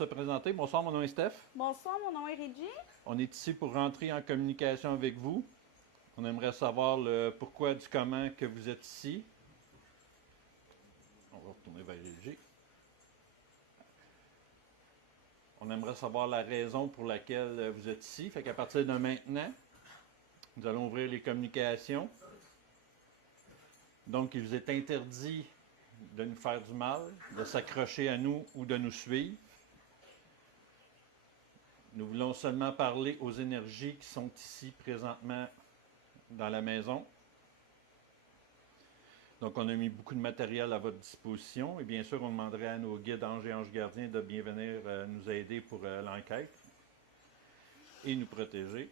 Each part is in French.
se présenter. Bonsoir, mon nom est Steph. Bonsoir, mon nom est Reggie. On est ici pour rentrer en communication avec vous. On aimerait savoir le pourquoi du comment que vous êtes ici. On va retourner vers Reggie. On aimerait savoir la raison pour laquelle vous êtes ici. Fait qu'à partir de maintenant, nous allons ouvrir les communications. Donc, il vous est interdit de nous faire du mal, de s'accrocher à nous ou de nous suivre. Nous voulons seulement parler aux énergies qui sont ici présentement dans la maison. Donc, on a mis beaucoup de matériel à votre disposition. Et bien sûr, on demanderait à nos guides, anges et anges gardiens de bien venir nous aider pour l'enquête et nous protéger.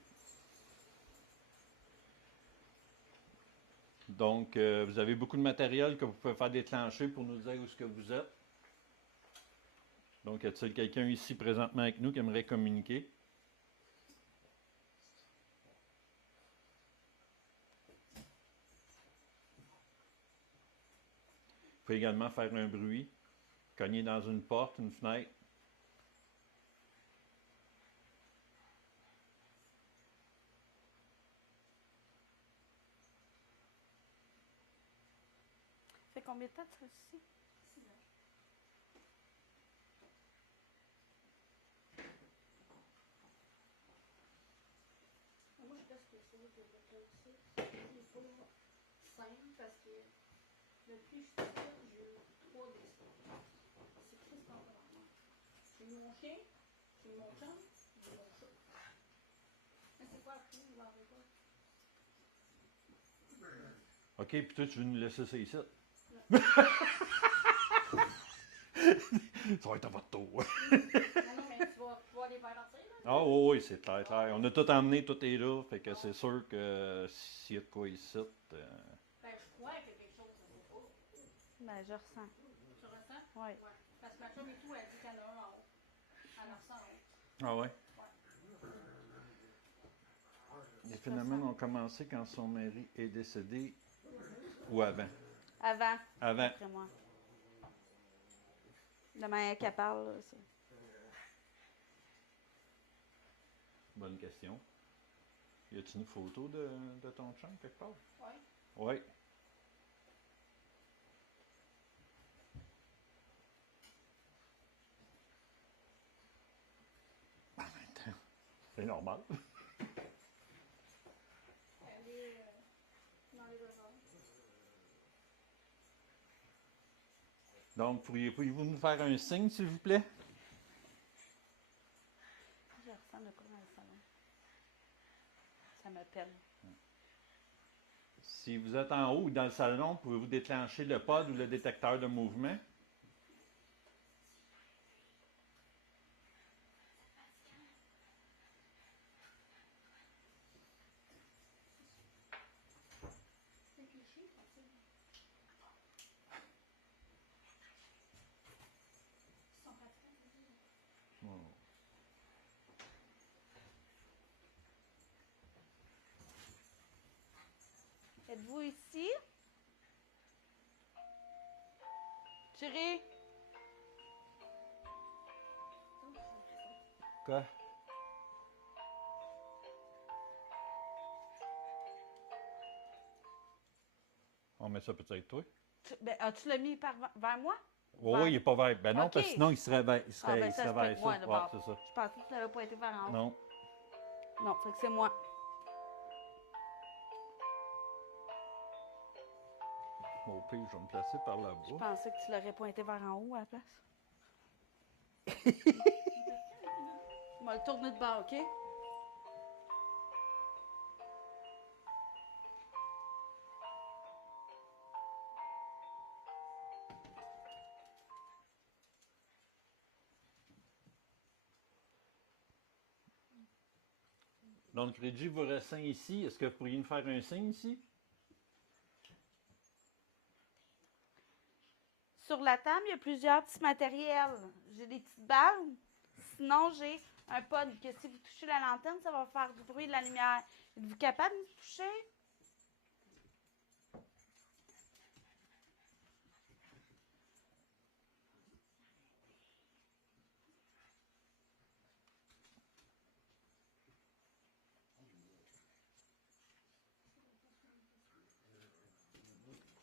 Donc, vous avez beaucoup de matériel que vous pouvez faire déclencher pour nous dire où est-ce que vous êtes. Donc, y a-t-il quelqu'un ici présentement avec nous qui aimerait communiquer? Vous pouvez également faire un bruit, cogner dans une porte, une fenêtre. Ça fait combien de temps que tu restes ici? 6 ans. Moi, je reste que ça, que je vais faire aussi. C'est pas simple parce que depuis que je suis ici, j'ai eu 3 décès. C'est tristement pas normal. J'ai eu mon chien, j'ai eu mon chum, j'ai eu mon chat. Mais c'est quoi après, je vais arriver pas. OK, puis toi, tu veux nous laisser ça ici? Ça va être à votre tour. Non, mais tu vas les faire sortir, là. Ah oui, oui, c'est clair, clair. On a tout emmené, tout est là. Fait que c'est sûr que s'il y a de quoi ici, Ben, je crois qu'il y a quelque chose, ça se pas. Ben, je ressens. Tu ressens? Oui. Ouais. Parce que ma chum et tout, elle dit qu'il y en a un en haut. Elle en ressent en haut. Ah ouais? Ouais. Les phénomènes ont commencé quand son mari est décédé ou avant? Avant. Avant. Après moi. La manière qu'elle parle, là, c'est... Bonne question. Y a-t-il une photo de ton chum quelque part? Ouais. Oui. En même temps, c'est normal. Elle est dans les besoins. Donc, pourriez-vous nous faire un signe, s'il vous plaît? Je ressens de quoi dans le salon. Ça me peine. Si vous êtes en haut ou dans le salon, pouvez-vous déclencher le pod ou le détecteur de mouvement? Réfléchis, facile. Ils sont fatigants, Oh. Êtes-vous ici? Chérie? Quoi? On met ça peut-être toi? Ben, as-tu le mis vers moi? Oui, oui, il n'est pas vert. Ben non, Ok. parce que sinon, il serait vers, il Ah, serait, ben il ça serait se peut vers être moi, ça. d'abord. Ouais, c'est ça. Je pensais que tu l'avais pointé vers en haut. Non. Non, fait que c'est moi. Au pire, je vais me placer par Je là-bas. pensais que tu l'aurais pointé vers en haut à la place. On va le tourner de bord, OK? Donc, Reggie vous ressent ici. Est-ce que vous pourriez nous faire un signe ici? Sur la table, il y a plusieurs petits matériels. J'ai des petites balles. Sinon, j'ai un pod que si vous touchez la lanterne, ça va faire du bruit de la lumière. Êtes-vous capable de me toucher?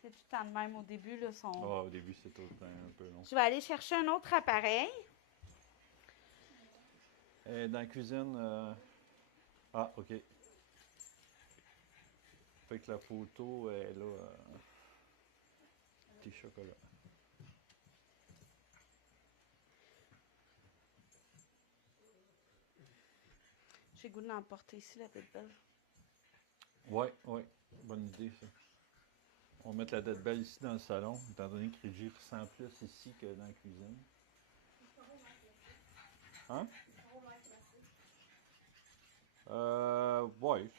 C'est tout le temps de même au début. Là, Ah, au début, c'est tout le temps un peu long. Je vais aller chercher un autre appareil. Dans la cuisine. Ah, OK. Fait que la photo est là. Petit chocolat. J'ai le goût de l'emporter ici, la tête belle. Ouais. Bonne idée, ça. On va mettre la dette belle ici dans le salon, étant donné que Régie ressent plus ici que dans la cuisine. Hein? Ouais.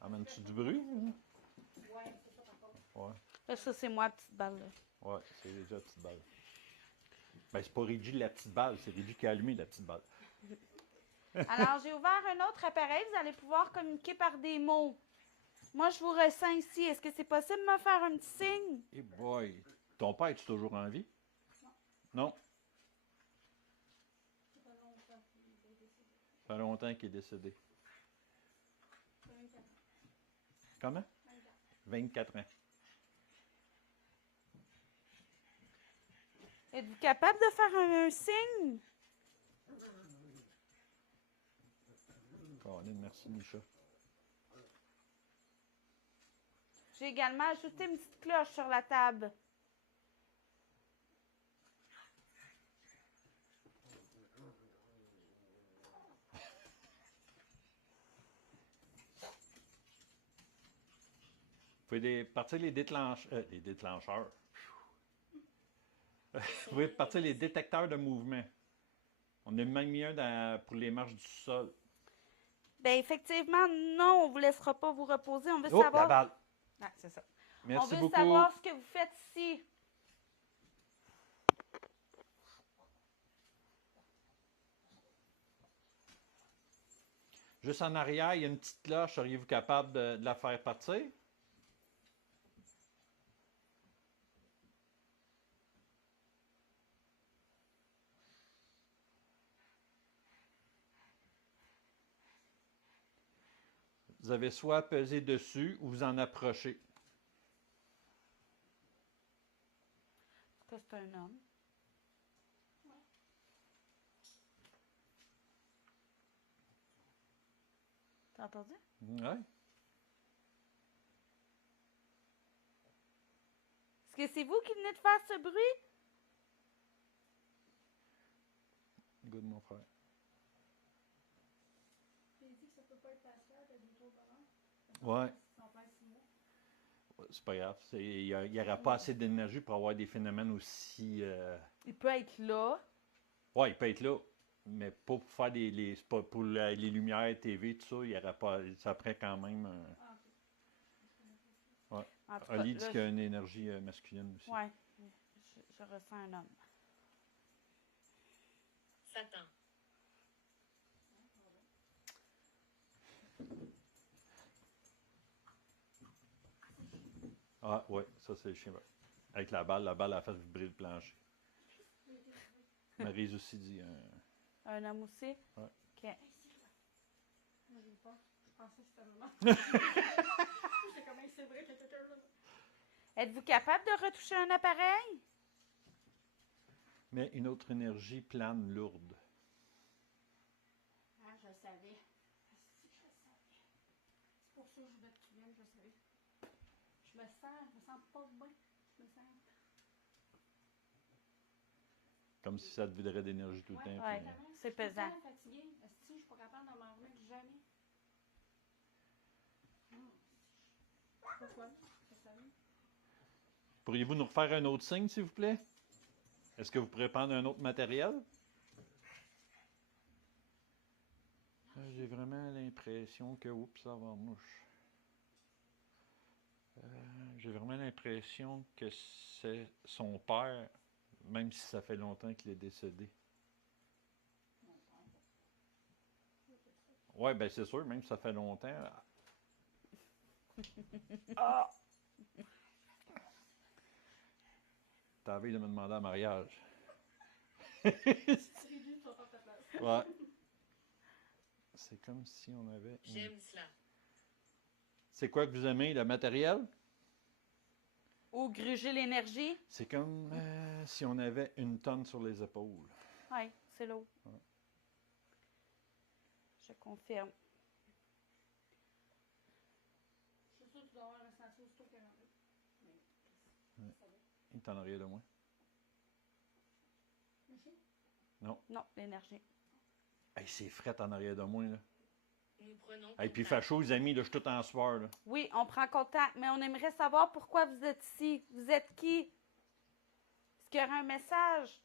Amène-tu du bruit? Hein? Ouais. Là, ça, c'est moi, petite balle. Là. Ouais, c'est déjà la petite balle. Ben, c'est pas Régie la petite balle, c'est Régie qui a allumé la petite balle. Alors, j'ai ouvert un autre appareil. Vous allez pouvoir communiquer par des mots. Moi, je vous ressens ici. Est-ce que c'est possible de me faire un petit signe? Eh boy! Ton père, es-tu toujours en vie? Non. Ça fait longtemps qu'il est décédé. Comment? 24 ans. Êtes-vous capable de faire un signe? Colin, merci, Micha. J'ai également ajouté une petite cloche sur la table. Vous pouvez partir les déclencheurs. Vous pouvez partir les détecteurs de mouvement. On a même mis un pour les marches du sol. Bien, effectivement, non, on ne vous laissera pas vous reposer. On veut Oh, savoir. la balle! Ah, c'est ça. Merci On veut beaucoup. savoir ce que vous faites ici. Juste en arrière, il y a une petite cloche. Seriez-vous capable de la faire partir? Vous avez soit pesé dessus ou vous en approchez. Ça, c'est un homme. T'as entendu? Ouais. Est-ce que c'est vous qui venez de faire ce bruit? Good, mon frère. J'ai dit que ça peut pas être Pascal, t'as dit trop bonheur. Ouais. Son père, 6 mois. C'est pas grave. Il n'y aura pas assez d'énergie pour avoir des phénomènes aussi. Il peut être là. Ouais, il peut être là. Mais pas pour faire c'est pas pour les lumières TV, tout ça, il y aura pas. Ça prend quand même un. Ah, ok. Ouais. En tout cas, Ali dit là, qu'il y a une énergie masculine aussi. ouais, je ressens un homme. Satan. Ah, ouais, ça c'est le chien. Avec la balle a fait vibrer le plancher. Maryse aussi dit. Un homme aussi? Ouais. OK. Moi, j'ai eu peur. Je pensais que c'était maman. J'étais comme, hey, c'est vrai qu'il y a quelqu'un là. Êtes-vous capable de retoucher un appareil? Mais une autre énergie plane lourde. Ah, je le savais. Ah, si, je le savais. C'est pour ça que je voulais que tu viennes, je le savais. Je me sens pas bien. Je me sens. Comme si ça te viderait d'énergie tout le temps. Ouais. puis, C'est pesant. Je suis fatiguée. Si, je suis pas capable de m'en remettre jamais. Pourquoi? Je savais. Pourriez-vous nous refaire un autre signe, s'il vous plaît? Est-ce que vous pourrez prendre un autre matériel? J'ai vraiment l'impression que... Oups, ça va en mouche. J'ai vraiment l'impression que c'est son père, même si ça fait longtemps qu'il est décédé. Oui, bien c'est sûr, même si ça fait longtemps. Ah! T'as envie de me demander en mariage. Ouais. C'est comme si on avait... J'aime cela. C'est quoi que vous aimez, le matériel? Ou gruger l'énergie. C'est comme si on avait une tonne sur les épaules. Oui, c'est lourd. Ouais. Je confirme. Je suis sûre que tu dois avoir ressenti aussitôt qu'elle est rentrée. Mais, ça va. Il est en arrière de moi. Michel? Non, l'énergie. Hey, c'est fret en arrière de moi, là. Nous prenons Hey, puis contact. facho, les amis, là, je suis tout en sueur, là. Oui, on prend contact, mais on aimerait savoir pourquoi vous êtes ici. Vous êtes qui? Est-ce qu'il y aurait un message?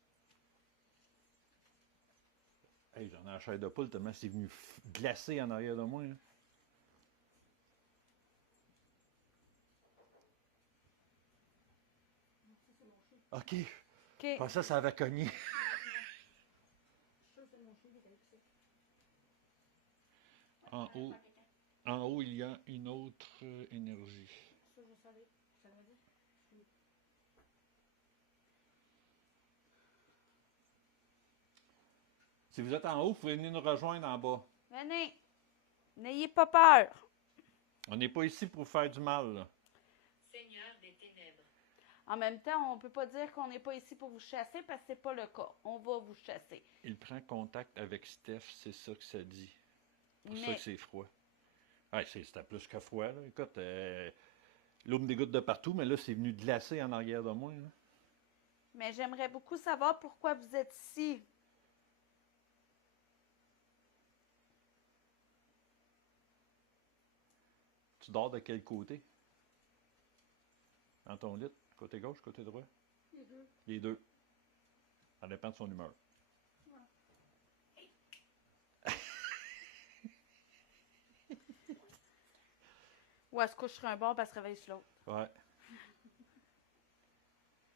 Hey, j'en ai la chair de poule tellement c'est venu glacer en arrière de moi, là. Non, ça, c'est mon chien. OK. OK. Je pensais que ça avait cogné. Je suis sûre que c'est mon chien qui est allé pisser. En Allez haut, faire caca. en haut, il y a une autre énergie. Ça, je savais. Je te l'avais dit. Si vous êtes en haut, vous pouvez venir nous rejoindre en bas. Venez. N'ayez pas peur. On n'est pas ici pour faire du mal, là. Seigneur des ténèbres. En même temps, on ne peut pas dire qu'on n'est pas ici pour vous chasser parce que ce n'est pas le cas. On va vous chasser. Il prend contact avec Steph, c'est ça que ça dit. C'est pour ça Mais que c'est froid. Ouais, c'était plus que froid, là. Écoute, l'eau me dégoûte de partout, mais là, c'est venu glacer en arrière de moi, là. Mais j'aimerais beaucoup savoir pourquoi vous êtes ici. Tu dors de quel côté? Dans ton lit? Côté gauche, côté droit? Les deux. Les deux. Ça dépend de son humeur. Ou elle se couche sur un bord et elle se réveille sur l'autre. Ouais.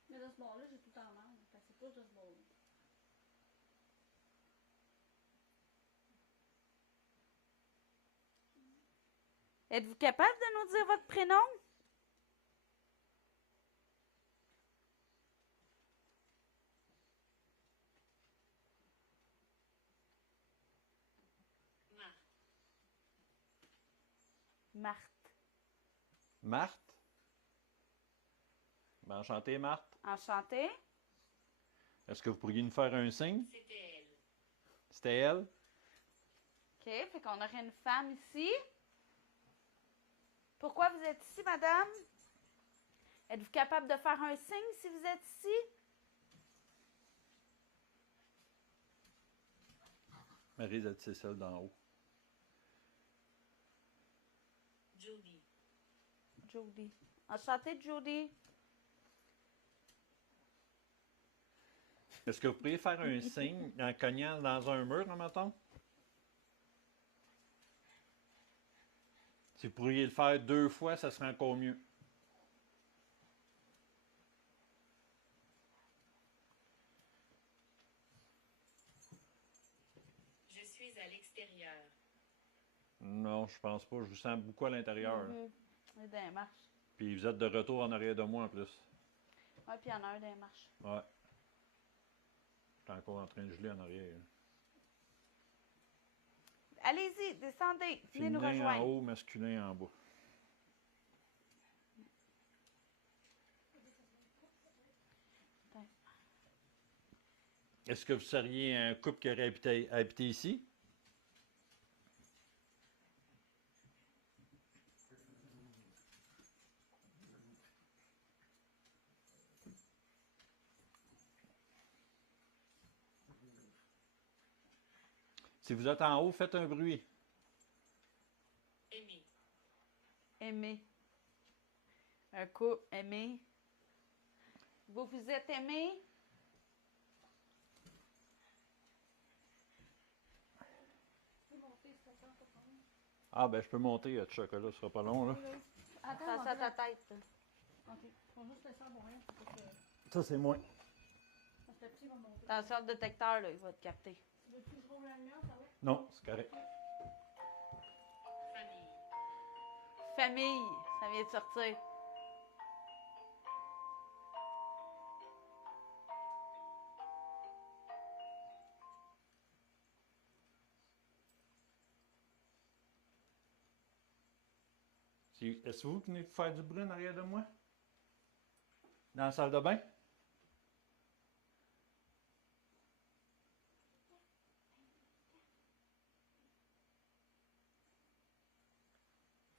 Mais de ce bord-là, j'ai tout en marre. Fait que c'est plus de ce bord-là. Êtes-vous capable de nous dire votre prénom? Marthe. Marthe. Marthe? Ben, enchanté, Marthe. Enchantée. Est-ce que vous pourriez nous faire un signe? C'était elle. C'était elle? OK, fait qu'on aurait une femme ici. Pourquoi vous êtes ici, madame? Êtes-vous capable de faire un signe si vous êtes ici? Marie de Cécile d'en haut. Jody. Jody. Enchantée, Jody. Est-ce que vous pourriez faire un signe en cognant dans un mur, en mettons? Si vous pourriez le faire 2 fois, ça serait encore mieux. Je suis à l'extérieur. Non, je pense pas. Je vous sens beaucoup à l'intérieur. Là. Mhm. Il est dans les marches. Puis vous êtes de retour en arrière de moi en plus. Oui, puis il y en a un dans les marches. Ouais. Je suis encore en train de geler en arrière. là. Allez-y, descendez. Venez nous Féminin en rejoindre. haut, masculin en bas. Est-ce que vous seriez un couple qui aurait habité ici? Si vous êtes en haut, faites un bruit. Aimé. Aimer. Un couple aimé. Vous vous êtes aimé? Tu peux monter, s'il te plaît, pas de problème. Ah, ben je peux monter, le chocolat, ce sera pas long, là. Attends, Passe à ta tête. Ok. Faut juste laisser en mourir pour que. Ça, c'est moi. Parce que le petit va monter. Attention, le détecteur, là, il va te capter. Tu veux que je roule la lumière, ça va? Non, c'est correct. Famille. Famille, ça vient de sortir. Est-ce que vous venez de faire du bruit en arrière de moi? Dans la salle de bain?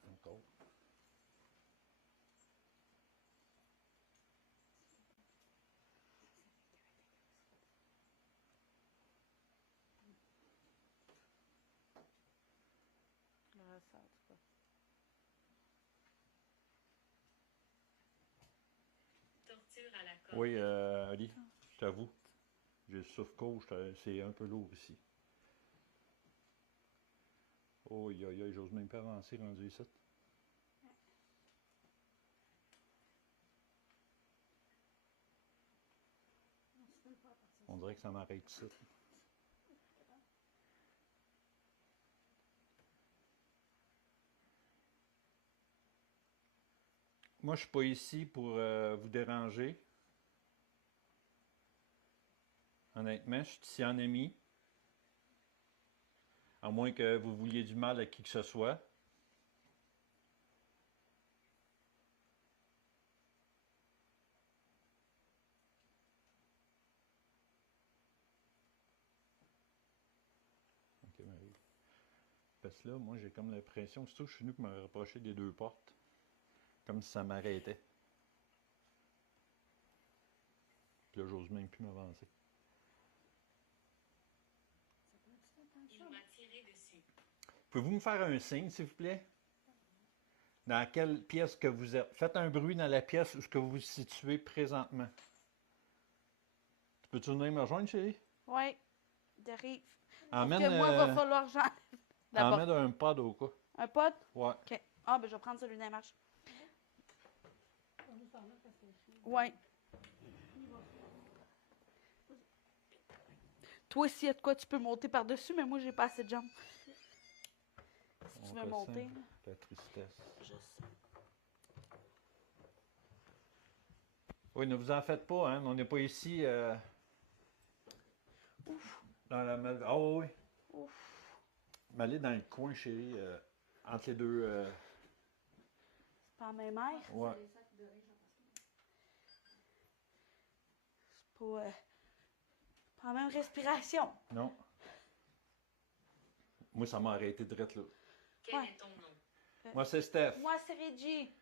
Encore. Ça, en tout cas. Torture à la corde. Oui, Ali, je t'avoue, j'ai le souffle-gorge, c'est un peu lourd ici. Oh, j'ose même pas avancer rendu ici. On dirait que ça m'arrête ici. Moi, je suis pas ici pour vous déranger. Honnêtement, je suis ici en ami. À moins que vous vouliez du mal à qui que ce soit. Ok, Marie. Parce que là, moi, j'ai comme l'impression que je suis venu pour me rapprocher des deux portes. Comme si ça m'arrêtait. Puis là, j'ose même plus m'avancer. Il m'a tiré dessus. Pouvez-vous me faire un signe, s'il vous plaît? Dans quelle pièce que vous êtes? Faites un bruit dans la pièce où ce que vous vous situez présentement. Peux-tu venir me rejoindre, chérie? Oui, j'arrive. Emmène, Parce que moi, il va falloir que j'enlève d'abord. emmène un pod au cas. Un pot? Ouais. OK. Ah, ben je vais prendre celui d'un marche. On va juste en mettre parce que je suis. Oui. Toi, s'il y a de quoi, tu peux monter par-dessus, mais moi, j'ai pas assez de jambes. Si tu veux On monter. ressent la tristesse. Je sais. Oui, ne vous en faites pas, hein. On n'est pas ici dans la mal... Ah oui, oui. Ouf. M'aller dans le coin, chérie, entre les deux... C'est pas la même air. ouais. C'est les sacs de riz, j'en passe. C'est pas la même respiration. Non. Moi, ça m'a arrêté de là. Quel Ouais. est ton nom? Moi, c'est Steph. Moi, c'est Reggie.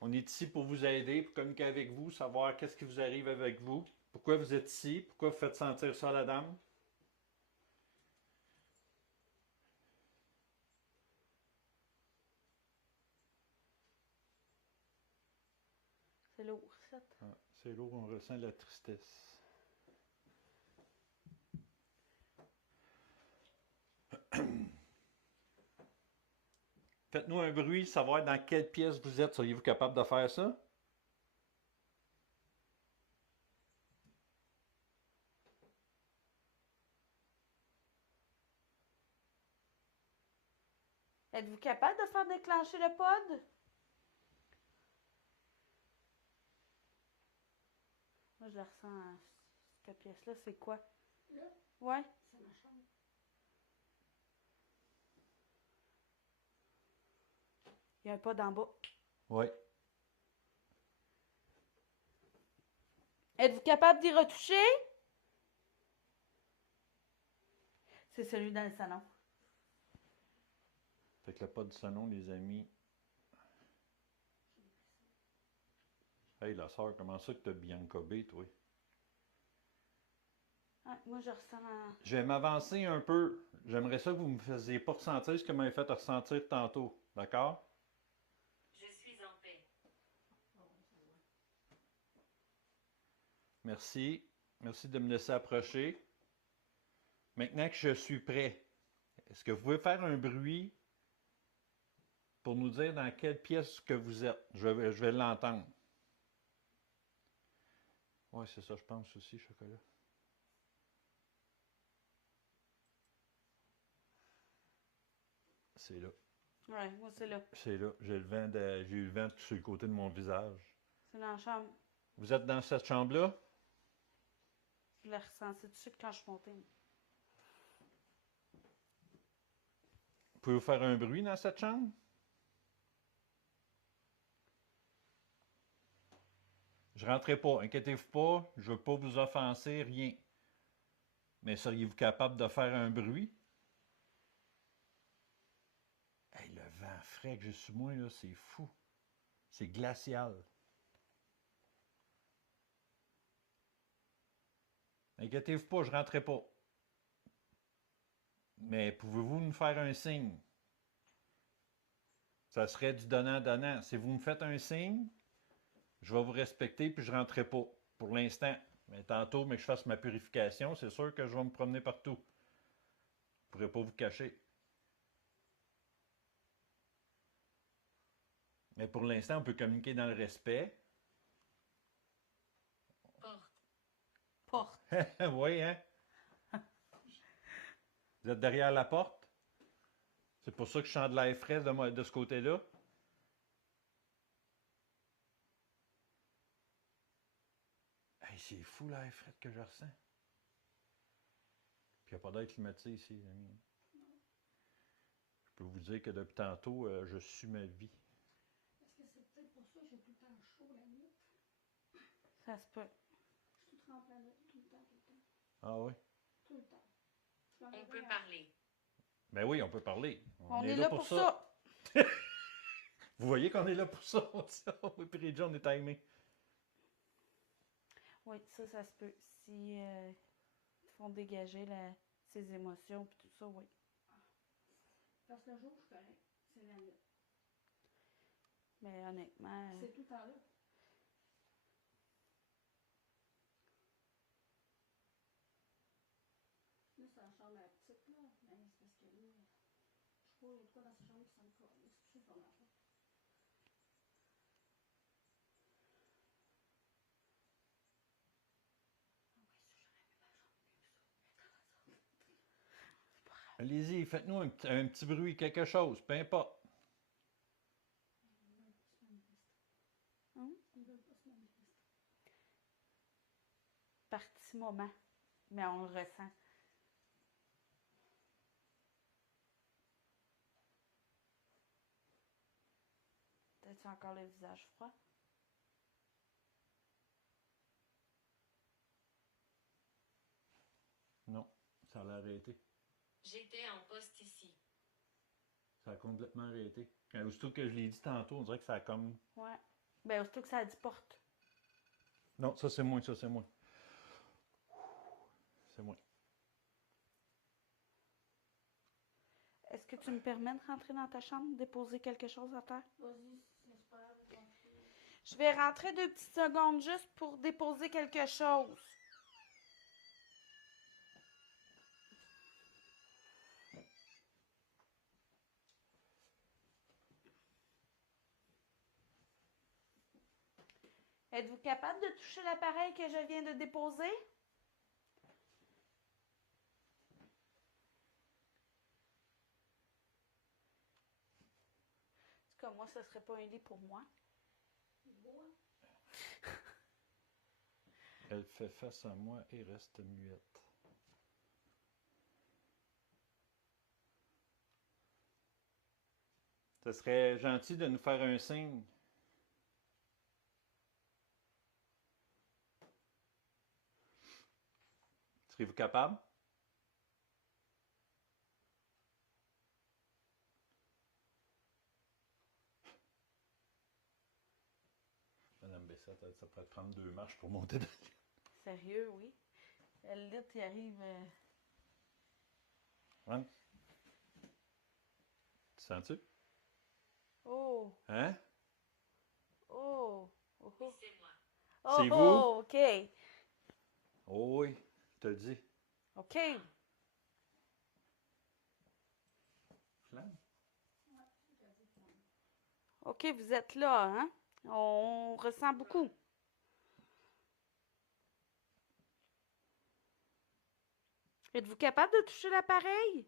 On est ici pour vous aider, pour communiquer avec vous, savoir qu'est-ce qui vous arrive avec vous, pourquoi vous êtes ici, pourquoi vous faites sentir ça à la dame. C'est lourd, ça. Ah, c'est lourd, on ressent la tristesse. Faites-nous un bruit, savoir dans quelle pièce vous êtes. Seriez-vous capable de faire ça? Êtes-vous capable de faire déclencher le pod? Moi, je la ressens. Cette pièce-là, c'est quoi? Là, Ouais. c'est ma chambre. Il y a un pod en bas. Oui. Êtes-vous capable d'y retoucher? C'est celui dans le salon. Fait que le pas du salon, les amis. Hey, la soeur, comment ça que t'as Bianca B, toi? Ah, moi, je ressens. Je vais m'avancer un peu. J'aimerais ça que vous me faisiez pas ressentir ce que vous m'avez fait ressentir tantôt. D'accord? Je suis en paix. Merci. Merci de me laisser approcher. Maintenant que je suis prêt, est-ce que vous pouvez faire un bruit pour nous dire dans quelle pièce que vous êtes? Je vais l'entendre. Oui, c'est ça, je pense aussi, chocolat. C'est là. Ouais, moi, c'est là. C'est là. J'ai eu le vent sur le côté de mon visage. C'est dans la chambre. Vous êtes dans cette chambre-là? Je la ressens. C'est tout de suite quand je suis montée. Pouvez-vous faire un bruit dans cette chambre? Je rentrerai pas. Inquiétez-vous pas. Je veux pas vous offenser, rien. Mais seriez-vous capable de faire un bruit? Hey, le vent frais que j'ai sur moi, là, c'est fou. C'est glacial. Inquiétez-vous pas, je rentrerai pas. Mais pouvez-vous me faire un signe? Ça serait du donnant-donnant. Si vous me faites un signe, je vais vous respecter puis je ne rentrerai pas. Pour l'instant. Mais tantôt, mais que je fasse ma purification, c'est sûr que je vais me promener partout. Je ne pourrai pas vous cacher. Mais pour l'instant, on peut communiquer dans le respect. Porte. Porte. Oui, hein? Vous êtes derrière la porte? C'est pour ça que je sens de l'air frais de ce côté-là. Hey, c'est fou l'air frais que je ressens. Puis il n'y a pas d'air climatisé ici, les amis. Je peux vous dire que depuis tantôt, je suis ma vie. Est-ce que c'est peut-être pour ça que j'ai tout le temps chaud la nuit? Ça se peut. Je suis tout trempe la nuit, tout le temps, tout le temps. Ah oui? Tout le temps. Je me On peut réveille à- parler. Ben oui, on peut parler. On est là pour ça. Vous voyez qu'on est là pour ça. Oui, puis Régie, on est timé. Oui, ça se peut. Si ils font dégager ses émotions puis tout ça, oui. Parce que le jour, je suis correct. C'est la nuit. Mais honnêtement, C'est tout le temps là. Là, c'est la chambre à la petite, là. Mais c'est parce que lui, je crois qu'il y a de quoi dans sa chambre qui s'en colle. Il se couche sur la porte. Allez-y, faites-nous un petit bruit, quelque chose, peu importe. Ils veulent pas se manifester. Hum? Ils veulent pas se manifester. par petits moments. Mais on le ressent. T'as-tu encore le visage froid? Non, ça a arrêté. J'étais en poste ici. Ça a complètement arrêté. Aussitôt que je l'ai dit tantôt, on dirait que ça a comme... Ouais. Ben, aussitôt que ça a dit porte. Non, ça c'est moi, ça c'est moi. C'est moi. Est-ce que tu me permets de rentrer dans ta chambre, déposer quelque chose à terre? Vas-y, c'est pas grave. Je vais rentrer 2 petites secondes juste pour déposer quelque chose. Êtes-vous capable de toucher l'appareil que je viens de déposer? En tout cas, moi, ce serait pas un lit pour moi. Elle fait face à moi et reste muette. Ce serait gentil de nous faire un signe. Serez-vous capable? Madame Bessette, ça pourrait prendre 2 marches pour monter dans le lit. Sérieux, oui. Le lit, il arrive. Hein? Tu sens-tu? Oh! Hein? Oh! Oh! Oui, Oh! c'est moi. Oh, C'est vous? oh, OK. Oh oui, je te le dis. OK. Flamme? OK, vous êtes là, hein? On ressent beaucoup. Êtes-vous capable de toucher l'appareil?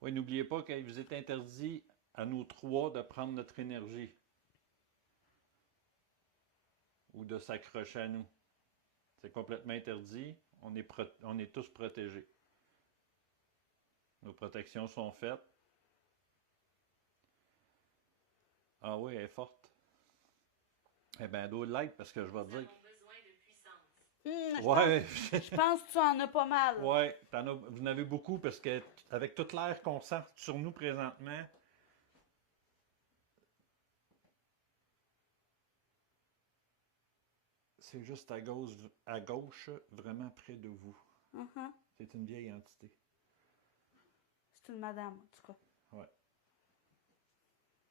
Oui, n'oubliez pas qu'il vous est interdit à nous 3 de prendre notre énergie. ou de s'accrocher à nous. C'est complètement interdit. On est tous protégés. Nos protections sont faites. Ah oui, elle est forte. Eh bien, d'eau de light, parce que je vais Nous te dire. avons besoin de puissance. Ouais, Je pense que tu en as pas mal. ouais, vous en avez beaucoup parce que avec toute l'air qu'on sent sur nous présentement, c'est juste à gauche, vraiment près de vous. Mhm. C'est une vieille entité. C'est une madame, en tout cas. Ouais.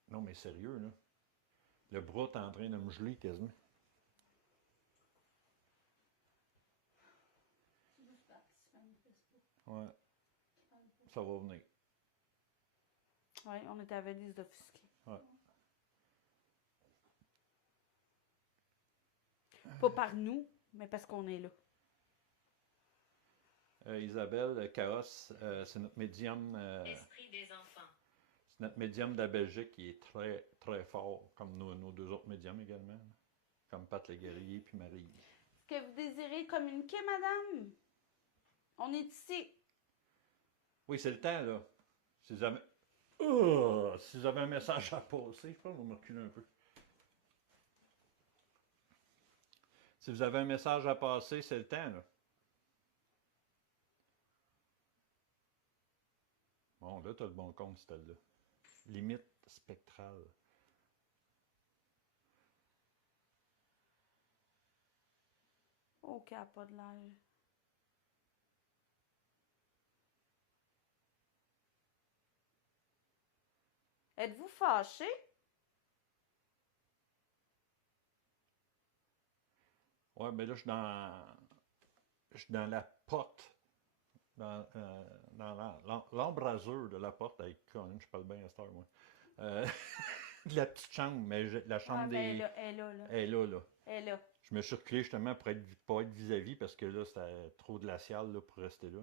Non, mais sérieux, là. Le bras est en train de me geler quasiment. C'est juste parce qu'il se manifeste pas. Ouais, Qu'il parle pas. ça va venir. Oui, on est à Venise d'offusquer. Ouais. Pas par nous, mais parce qu'on est là. Isabelle, Chaos, c'est notre médium. Esprit des enfants. C'est notre médium de la Belgique qui est très, très fort, comme nos deux autres médiums également. Là. Comme Pat le guerrier puis Marie. Est-ce que vous désirez communiquer, madame? On est ici. Oui, c'est le temps, là. Si vous avez... si vous avez un message à passer, je pense qu'on va me reculer un peu. Si vous avez un message à passer, c'est le temps, là. Bon, là, tu as le bon compte, celle-là. Limite spectrale. Ok, pas de l'air. Êtes-vous fâché? Ouais, mais là, je suis dans la porte. Dans l'embrasure de la porte. Avec je parle bien à cette heure, moi. De la petite chambre, mais la chambre Ouais, mais des... elle est là, là. Elle est là, là. Elle est là. Je me suis reculé justement pour pas être vis-à-vis parce que là, c'était trop glacial là, pour rester là.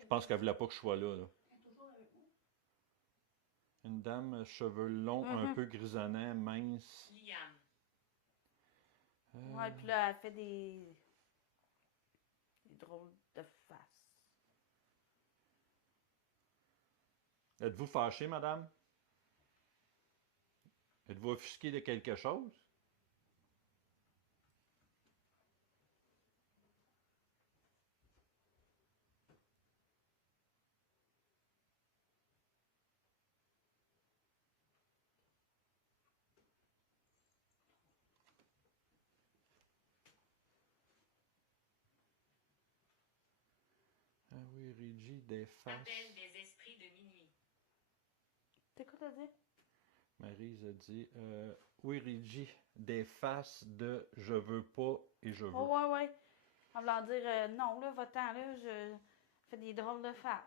Je pense qu'elle voulait pas que je sois là. Elle est toujours avec moi. Une dame, cheveux longs, un Mhm. peu grisonnants, mince. Liam. Ouais, puis là, elle fait des drôles de faces. Êtes-vous fâché, madame? Êtes-vous offusqué de quelque chose? Ah oui, Rigi, des faces. Appel des esprits de minuit. C'est quoi t'as dit? Maryse a dit oui, Rigi, des faces de je veux pas et je veux. Oh, ouais, ouais. En voulant dire non, là, va-t'en, là, je fais des drôles de faces.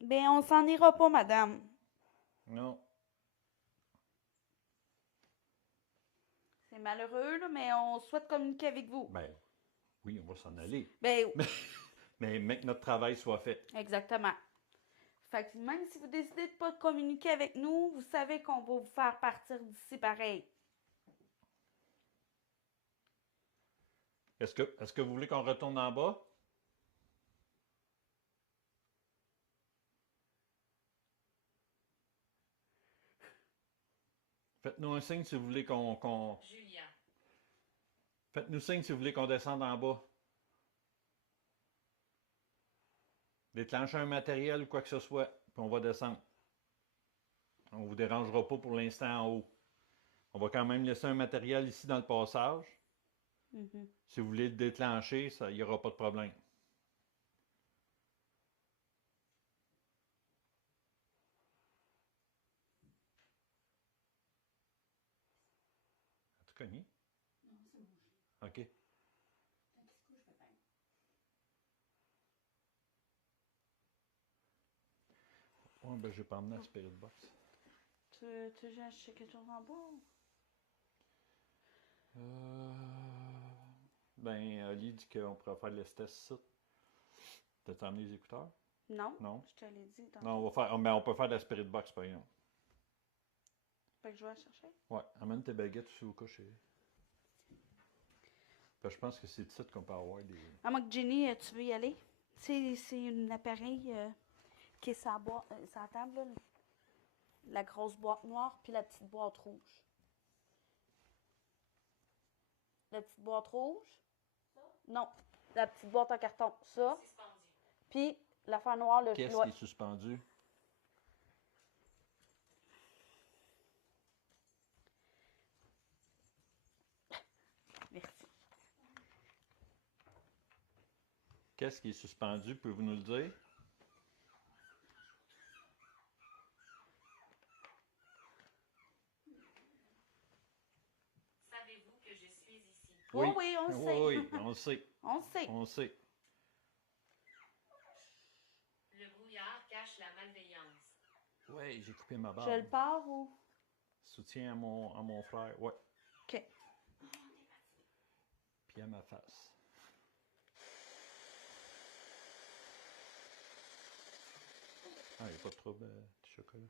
Ben, on s'en ira pas, madame. Non. C'est malheureux, là, mais on souhaite communiquer avec vous. Ben, oui, on va s'en aller. Ben, Mais que notre travail soit fait. exactement. Fait que même si vous décidez de pas communiquer avec nous, vous savez qu'on va vous faire partir d'ici pareil. Est-ce que vous voulez qu'on retourne en bas? Faites-nous un signe si vous voulez Julia. Faites-nous signe si vous voulez qu'on descende en bas. Déclenchez un matériel ou quoi que ce soit, puis on va descendre. On ne vous dérangera pas pour l'instant en haut. On va quand même laisser un matériel ici dans le passage. Mhm. Si vous voulez le déclencher, il n'y aura pas de problème. As-tu cogné? Non, c'est bougé. OK. Quand il se couche, je fais bien. Ouais, ben, j'ai pas emmené la Spirit Box. Tu viens acheter quelque chose en bas? Ben, Ali dit qu'on pourrait faire le test ici. T'as-tu emmené les écouteurs? Non. Non. Je te l'ai dit. Non, on peut faire de la Spirit Box, par exemple. Fait que je vais la chercher. Ouais, amène tes baguettes aussi au cas, chérie. Je pense que c'est de ça qu'on peut avoir des. À moins que Jenny, tu veux y aller? C'est un appareil qui est sur la table, là. La grosse boîte noire, puis la petite boîte rouge. La petite boîte rouge? Ça? Non, la petite boîte en carton. Ça. Suspendu. Puis l'affaire noire, le Qu'est-ce flotte. qui est suspendu? Merci. Qu'est-ce qui est suspendu? Pouvez-vous nous le dire? Savez-vous que je suis ici? Oui, oui, on le sait. Oui, on le sait. On le sait. On le sait. Le brouillard cache la malveillance. Oui, j'ai coupé ma Je barbe. le pars ou? Soutien à mon frère. Ouais. OK. Puis à ma face. Ah, il n'y a pas de trouble, petit chocolat.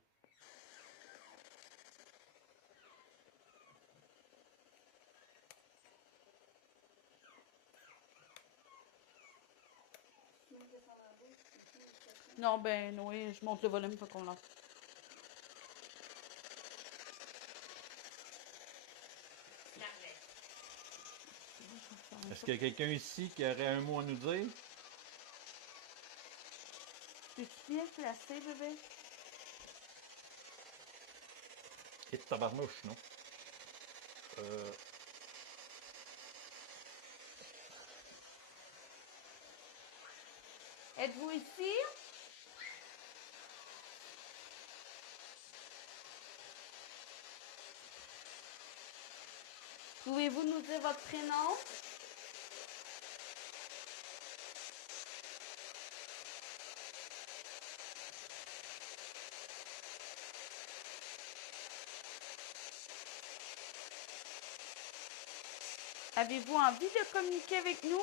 Tu mets ça dans la bouche, puis tu mets ça. Non, ben oui, je monte le volume, faut qu'on l'a. Scarlett. Est-ce qu'il y a quelqu'un ici qui aurait un mot à nous dire? Es-tu bien placé, bébé? Et tabarnouche, non? Êtes-vous ici? Pouvez-vous nous dire votre prénom? Avez-vous envie de communiquer avec nous?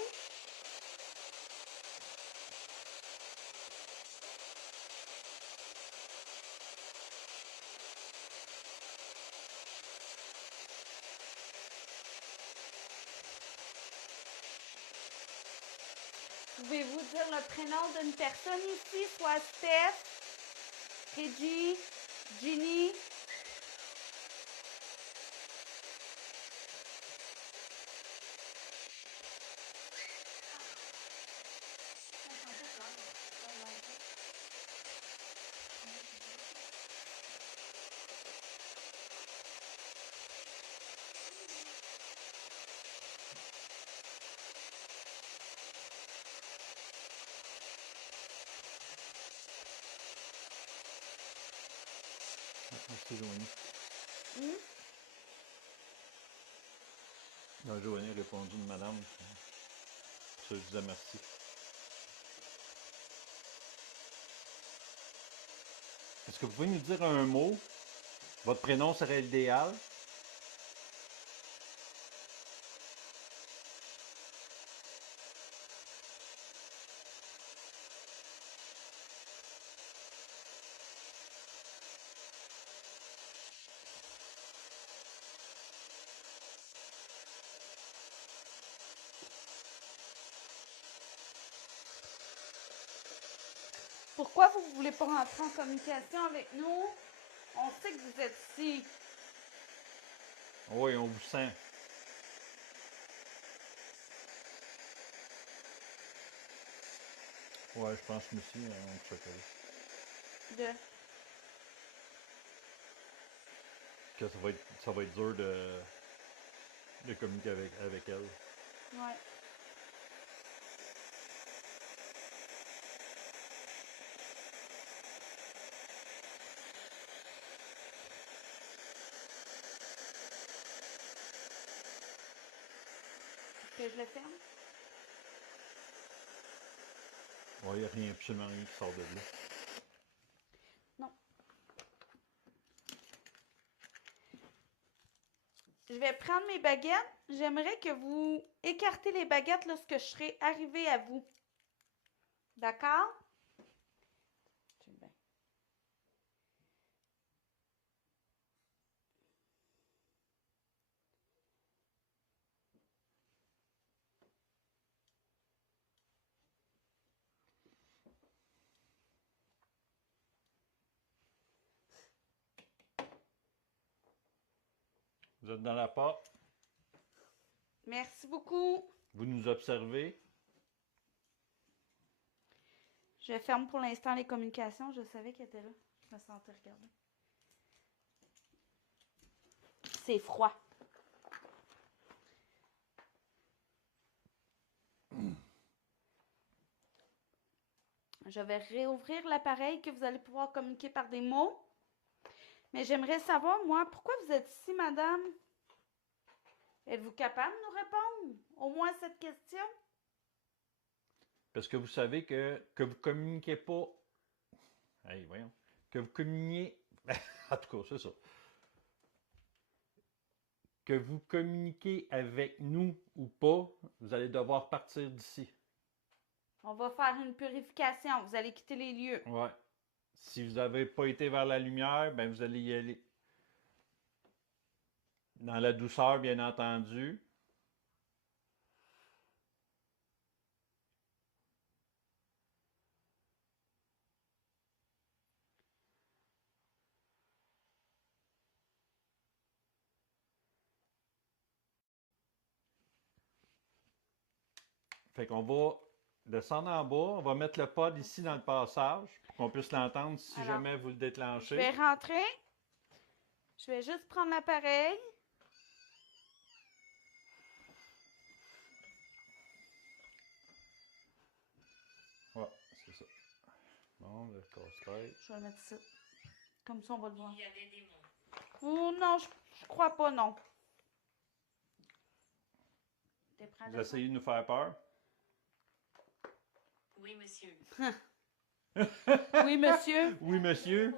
Pouvez-vous dire le prénom d'une personne ici, soit Steph, Reggie, Ginny? Merci, Joanie. Hmm? Non, Joanie a répondu de madame. Je lui disais merci. Est-ce que vous pouvez nous dire un mot? Votre prénom serait l'idéal. Pourquoi vous ne voulez pas rentrer en communication avec nous? On sait que vous êtes ici. Oui, on vous sent. Ouais, je pense que aussi, un chocolat. De... Que ça va être dur de communiquer avec elle. Ouais. Est-ce que je le ferme? Ouais, il n'y a rien, absolument rien qui sort de là. Non. Je vais prendre mes baguettes. J'aimerais que vous écartez les baguettes lorsque je serai arrivée à vous. D'accord? C'est bien. Vous êtes dans la porte. Merci beaucoup. Vous nous observez. Je ferme pour l'instant les communications. Je savais qu'elle était là. Je me sentais regardée. C'est froid. Je vais réouvrir l'appareil que vous allez pouvoir communiquer par des mots. Mais j'aimerais savoir, moi, pourquoi vous êtes ici, madame? Êtes-vous capable de nous répondre au moins à cette question? Parce que vous savez que vous communiquez pas. Hey, voyons. Que vous communiquez. En tout cas, c'est ça. Que vous communiquez avec nous ou pas, vous allez devoir partir d'ici. On va faire une purification. Vous allez quitter les lieux. Ouais. Si vous n'avez pas été vers la lumière, ben vous allez y aller. Dans la douceur, bien entendu. Fait qu'on va descendre en bas, on va mettre le pod ici dans le passage pour qu'on puisse l'entendre si Alors, jamais vous le Je vais déclenchez. rentrer. Je vais juste prendre l'appareil. Ouais, c'est ça. Bon, le casse-tête. Je vais le mettre ici. Comme ça, on va le voir. Il y avait des mots. Oh non, je crois pas, non. Vous essayez de nous faire peur? Oui, monsieur. Oui, monsieur. Oui, monsieur.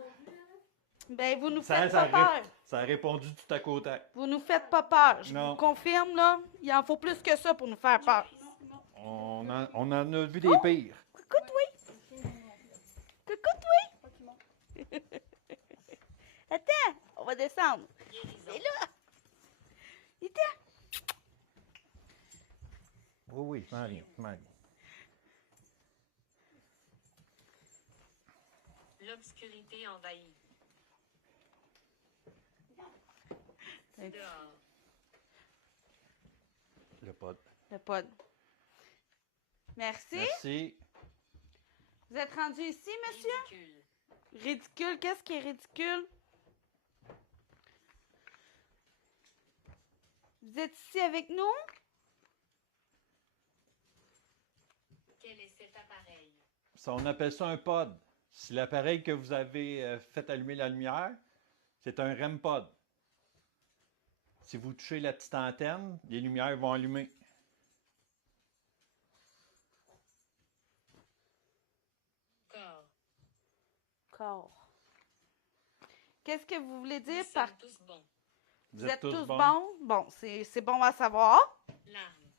Ben, vous nous Ça, faites ça, pas ré- peur. ça a répondu tout à côté. Vous nous faites pas peur. Je Non. vous confirme, là, il en faut plus que ça pour nous faire peur. On en a vu des pires. Coucou, oui. Coucou, oui. Attends, on va descendre. Guérison. C'est là. Attends. Oui, oui, je m'en viens, je m'en viens. L'obscurité envahit. Dehors. Le pod. Le pod. Merci. Merci. Vous êtes rendu ici, monsieur? Ridicule. Ridicule. Qu'est-ce qui est ridicule? Vous êtes ici avec nous? Quel est cet appareil? Ça, on appelle ça un pod. Si l'appareil que vous avez fait allumer la lumière, c'est un REM pod. Si vous touchez la petite antenne, les lumières vont allumer. Corps. Corps. Qu'est-ce que vous voulez Nous dire par... sommes tous bons. Vous êtes tous bons? Bon, c'est bon à savoir. Larmes.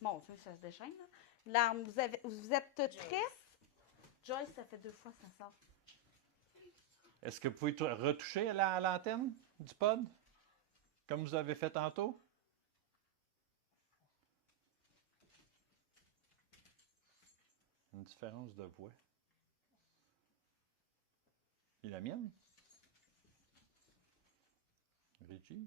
Bon, ça se déchaîne, là. L'arme, vous êtes triste? Joyce, ça fait 2 fois ça sort. Est-ce que vous pouvez retoucher à l'antenne du pod? Comme vous avez fait tantôt? Une différence de voix. Et la mienne? Richie?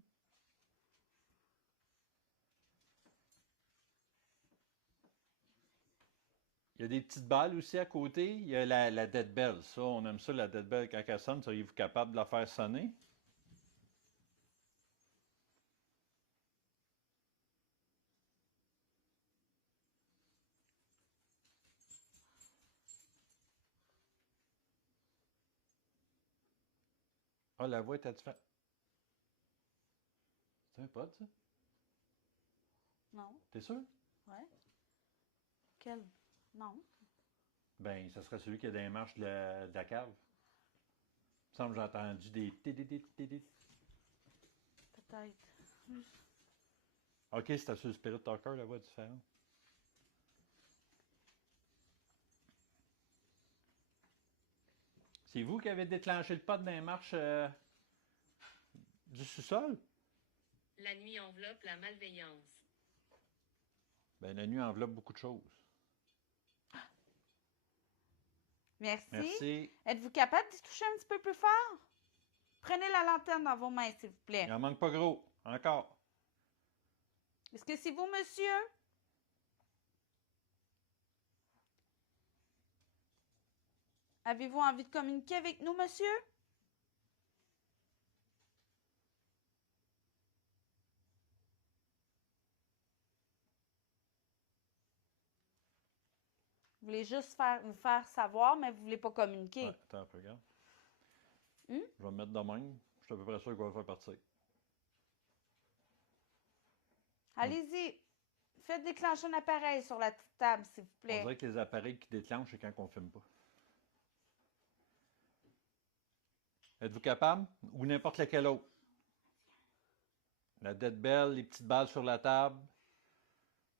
Il y a des petites balles aussi à côté. Il y a la dead bell. Ça, on aime ça, la dead bell quand elle sonne. Seriez-vous capable de la faire sonner? Ah, la voix est différente. C'est un pod, ça? Non. T'es sûr? Ouais. Quel? Non. Ben, ce serait celui qui est dans les marches de la cave. Il me semble que j'ai entendu des tidididididid. Peut-être. Ok, c'était sur le Spirit Talker, la voix est différente. C'est vous qui avez déclenché le pod dans les marches du sous-sol? La nuit enveloppe la malveillance. Ben, la nuit enveloppe beaucoup de choses. Merci. Merci. Êtes-vous capable d'y toucher un petit peu plus fort? Prenez la lanterne dans vos mains, s'il vous plaît. Il en manque pas gros. Encore. Est-ce que c'est vous, monsieur? Avez-vous envie de communiquer avec nous, monsieur? Vous voulez juste vous faire savoir, mais vous ne voulez pas communiquer. Ouais, attends un peu, regarde. Hmm? Je vais me mettre de même. Je suis à peu près sûr qu'on va faire partir. Allez-y. Faites déclencher un appareil sur la petite table, s'il vous On plaît. dirait que les appareils qui déclenchent, c'est quand on ne filme pas. Êtes-vous capable? Ou n'importe lequel autre? La dead bell, les petites balles sur la table.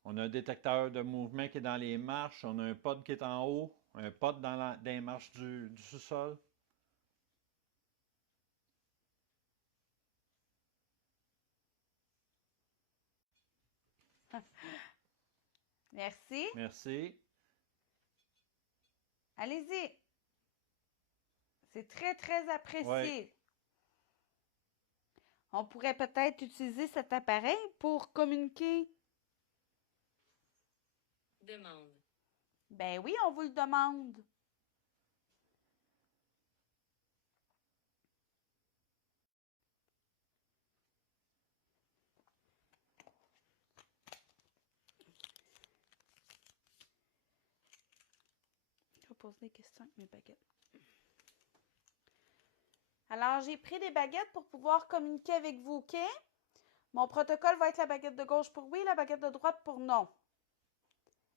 On a un détecteur de mouvement qui est dans les marches. On a un pod qui est en haut. Un pod dans les marches du sous-sol. Merci. Merci. Allez-y. C'est très, très apprécié. Ouais. On pourrait peut-être utiliser cet appareil pour communiquer. Demande. Ben oui, on vous le demande. Je vais poser des questions avec mes baguettes. Alors, j'ai pris des baguettes pour pouvoir communiquer avec vous, OK? Mon protocole va être la baguette de gauche pour oui, la baguette de droite pour non.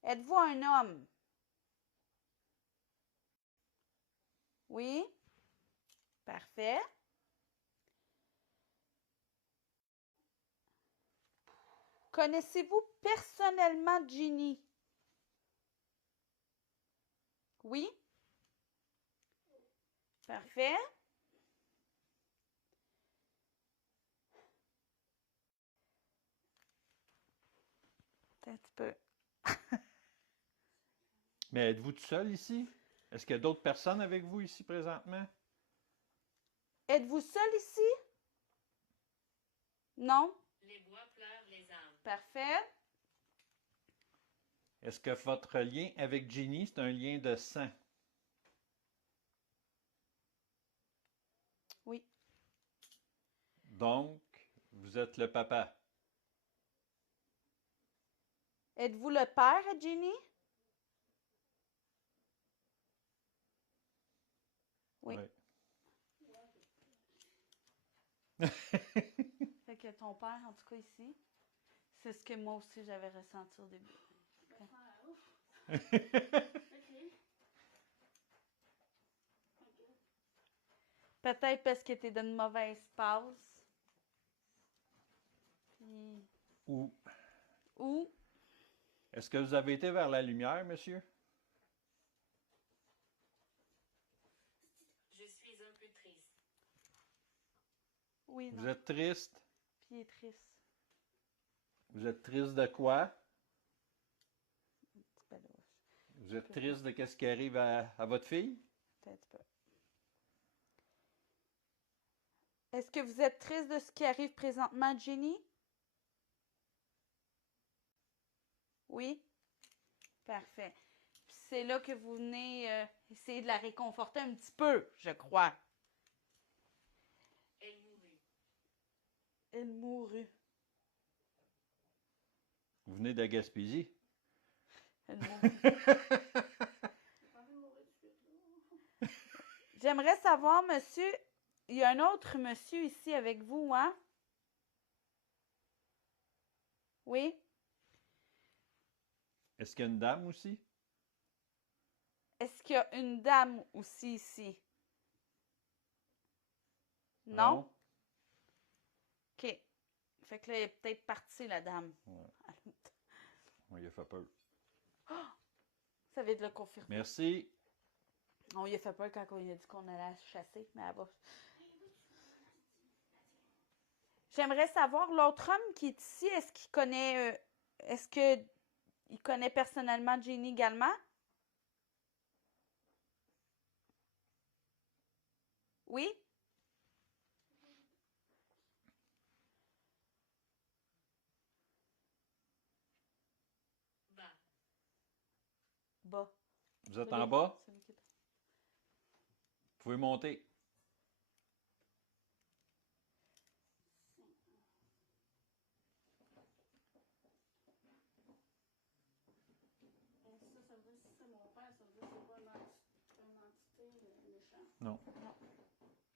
Êtes-vous un homme? Oui? Parfait. Connaissez-vous personnellement Ginny? Oui? Parfait. Un petit peu. Mais êtes-vous tout seul ici? Est-ce qu'il y a d'autres personnes avec vous ici présentement? Êtes-vous seul ici? Non? Les bois pleurent les arbres. Parfait. Est-ce que votre lien avec Ginny, c'est un lien de sang? Oui. Donc, vous êtes le papa. Êtes-vous le père à Ginny? Oui. Ouais. Fait que ton père, en tout cas ici, c'est ce que moi aussi j'avais ressenti au début. Peut-être parce que t'es d'une mauvaise passe. Ou Ou, est-ce que vous avez été vers la lumière, monsieur? Je suis un peu triste. oui, non. Vous êtes triste? Puis il est triste. Vous êtes triste de quoi? Un petit peu louche. Vous êtes triste de ce qui arrive à votre fille? Un petit peu. Est-ce que vous êtes triste de ce qui arrive présentement à Ginny? Oui? Parfait. Puis c'est là que vous venez essayer de la réconforter un petit peu, je crois. Elle mourut. Elle mourut. Vous venez de la Gaspésie? Elle mourut. J'aimerais savoir, monsieur, il y a un autre monsieur ici avec vous, hein? Oui? Est-ce qu'il y a une dame aussi? Est-ce qu'il y a une dame aussi ici? Non? OK. Fait que là, elle est peut-être partie, la dame. Ouais. Oui, il a fait peur. Ça vient de le confirmer. Merci. On lui a fait peur quand on lui a dit qu'on allait la chasser, mais elle va. J'aimerais savoir, l'autre homme qui est ici, est-ce qu'il connaît. Est-ce que il connaît personnellement Ginny également? Oui? Bas. Vous êtes en bas? Celui qui est- Vous pouvez monter. Ça veut dire si c'est mon père, ça veut dire que c'est pas une entité méchante. Non.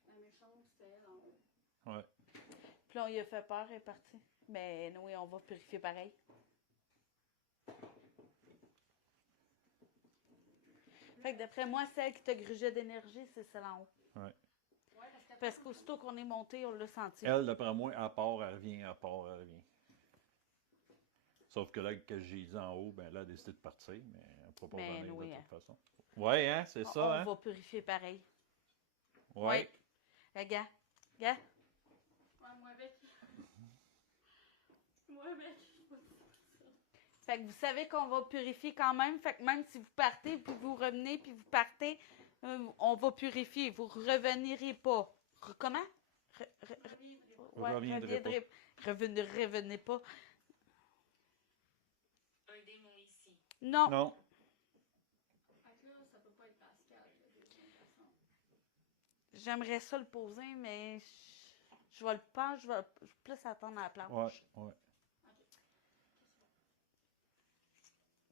La méchante, c'était elle en haut. Ouais. Puis là, on lui a fait peur, elle est partie. Mais oui, on va purifier pareil. Fait que d'après moi, celle qui te grugeait d'énergie, c'est celle en haut. Ouais. Ouais, Parce qu'aussitôt qu'on est monté, on l'a senti. Elle, d'après moi, à part, elle revient, à part, elle revient. Sauf que là, que j'ai dit en haut, ben là, elle a décidé de partir, mais elle ne pourra pas Mais revenir oui, de hein. toute façon. Ouais, hein, c'est On ça, hein? va purifier pareil. Ouais. Regarde. Ouais, moi avec. Moi avec. Fait que vous savez qu'on va purifier quand même. Fait que même si vous partez, puis vous revenez, puis vous partez, on va purifier. Vous revenirez pas. Comment? Reviendrez pas. Revenez pas. Un démon ici. Non. Non. Fait que là, ça peut pas être Pascal, la deuxième personne. J'aimerais ça le poser, mais je vais le pas. Je vais plus attendre à la planche. Ouais. Ok.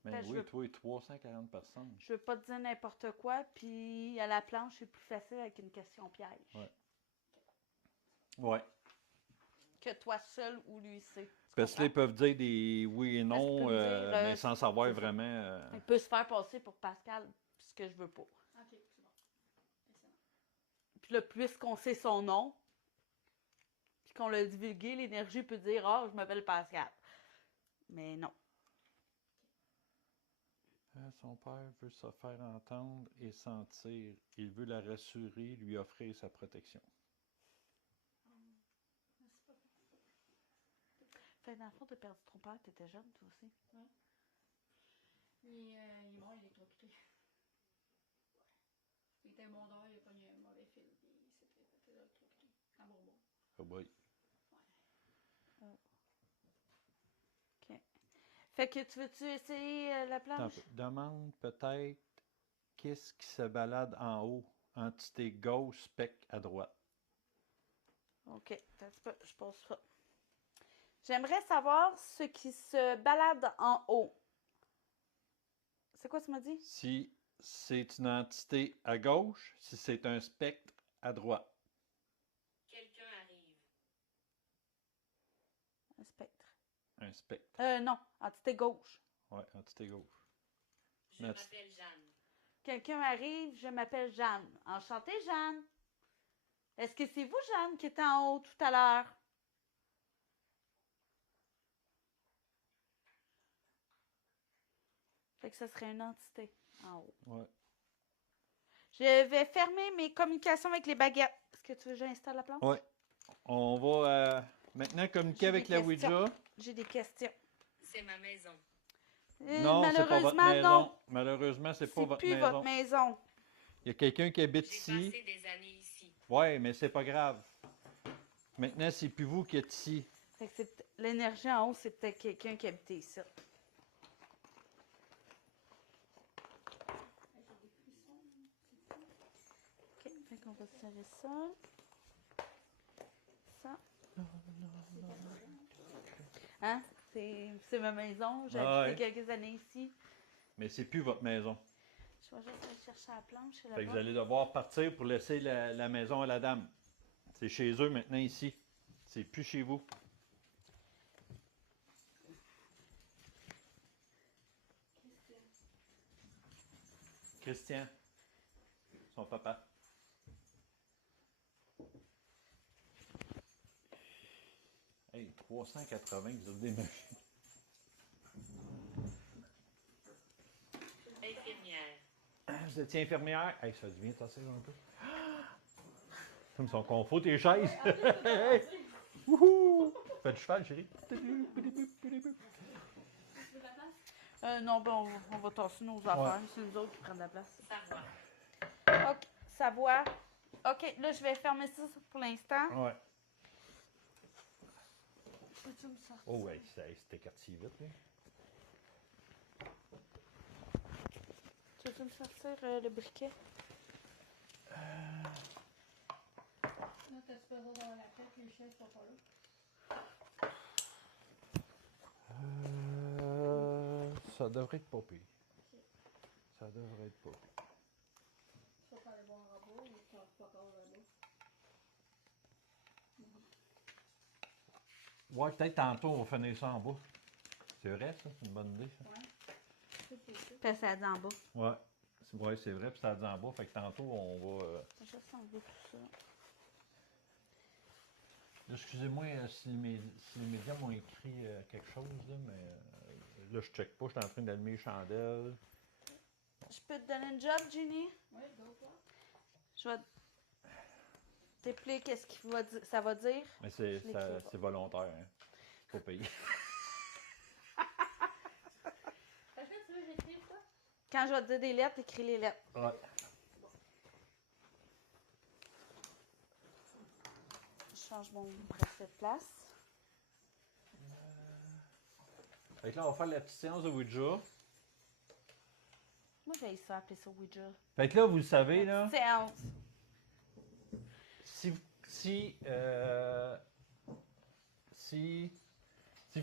Mais Ben, je oui, veux- toi, 340 personnes. Je veux pas te dire n'importe quoi, puis à la planche, c'est plus facile avec une question piège. Ouais. Que toi seul ou lui c'est. Tu Parce que là, ils comprends? peuvent dire des oui et Parce qu'il non, peut me dire, mais sans savoir c'est ça. vraiment. Il peut se faire passer pour Pascal, ce que je veux pas. Ok, c'est bon. Excellent. Puis là, puisqu'on sait son nom, puis qu'on l'a divulgué, l'énergie peut dire « Ah, je m'appelle Pascal ». Mais non. Son père veut se faire entendre et sentir. Il veut la rassurer, lui offrir sa protection. Merci, papa. Fait dans le fond, t'as perdu ton père, t'étais jeune, toi aussi. Il est mort électrocuté. Il était mondeur, il a pogné un mauvais fil, puis il s'est fait électrocuté. À Bourbon. Oh boy. OK. Fait que tu veux-tu essayer la Attends un planche? peu. Demande peut-être qu'est-ce qui se balade en haut. Entité gauche, spectre à droite. OK. Attends un petit peu, je pose ça. J'aimerais savoir ce qui se balade en haut. C'est quoi tu m'as dit? Si c'est une entité à gauche, si c'est un spectre à droite. Quelqu'un arrive. Un spectre. Un spectre. Non, entité gauche. Ouais, entité gauche. Je Merci. m'appelle Jeanne. Quelqu'un arrive, je m'appelle Jeanne. Enchantée, Jeanne. Est-ce que c'est vous, Jeanne, qui était en haut tout à l'heure? Fait que ce serait une entité en haut. Ouais. Je vais fermer mes communications avec les baguettes. Est-ce que tu veux que j'installe la planche? Ouais. On va maintenant communiquer J'ai avec des la questions. Ouija. J'ai des questions. C'est ma maison. Non, c'est pas votre malheureusement, maison. non. Malheureusement, c'est pas C'est votre plus maison. votre maison. Il y a quelqu'un qui habite J'ai ici. passé des années ici. Ouais, mais c'est pas grave. Maintenant, c'est plus vous qui êtes ici. Fait que l'énergie en haut, c'est peut-être quelqu'un qui habitait ici. J'ai des frissons. OK, fait qu'on va serrer ça. Ça. Hein? C'est ma maison. J'ai Ah habité ouais. quelques années ici. Mais c'est plus votre maison. Je vais juste aller chercher la planche. Fait que vous allez devoir partir pour laisser la maison à la dame. C'est chez eux maintenant ici. C'est plus chez vous. Christian. Son papa. Hey, 380, vous avez des machines. Infirmière. Vous étiez infirmière. Hey, ça devient tasser un peu. Comme son confort, tes chaises. Hey! Wouhou! Fais du cheval, chérie. Tu veux de la place? Non, ben on va tasser nos affaires. C'est nous autres qui prennent la place. Savoir. OK, Savoie. OK, là, je vais fermer ça pour l'instant. Ouais. Peux-tu me sortir? Oh, ouais, c'était quartier vite, là. peux me sortir le briquet? Là, t'as-tu besoin d'avoir la tête, les chefs sont pas là. Ça devrait être pas pire. Ok. Ça devrait être pas pire. Tu vas aller voir en bas ou tu vas pas encore là-bas? Ouais, peut-être tantôt, on va finir ça en bas. C'est vrai, ça? C'est une bonne idée, ça? Ouais. C'est ça. Puis ça dit en bas. Ouais. Ouais, c'est vrai, puis ça a dit en bas. Fait que tantôt, on va... Je s'en vais tout ça. Excusez-moi si les médias m'ont écrit quelque chose, là, mais là, je check pas. Je suis en train d'allumer les chandelles. Je peux te donner une job, Ginny? Oui, d'autres là. Je vais t'expliquer qu'est-ce qu'il va dire, ça va dire. Mais Je l'écris pas. c'est volontaire, hein. Faut payer. Fait que là, tu veux que j'écrive ça? Quand je vais te dire des lettres, écris les lettres. Ouais. Je change mon bracelet de place. Fait que là, on va faire la petite séance de Ouija. Moi, j'ai ça appeler ça Ouija. Fait que là, vous le savez, là, Séance. si vous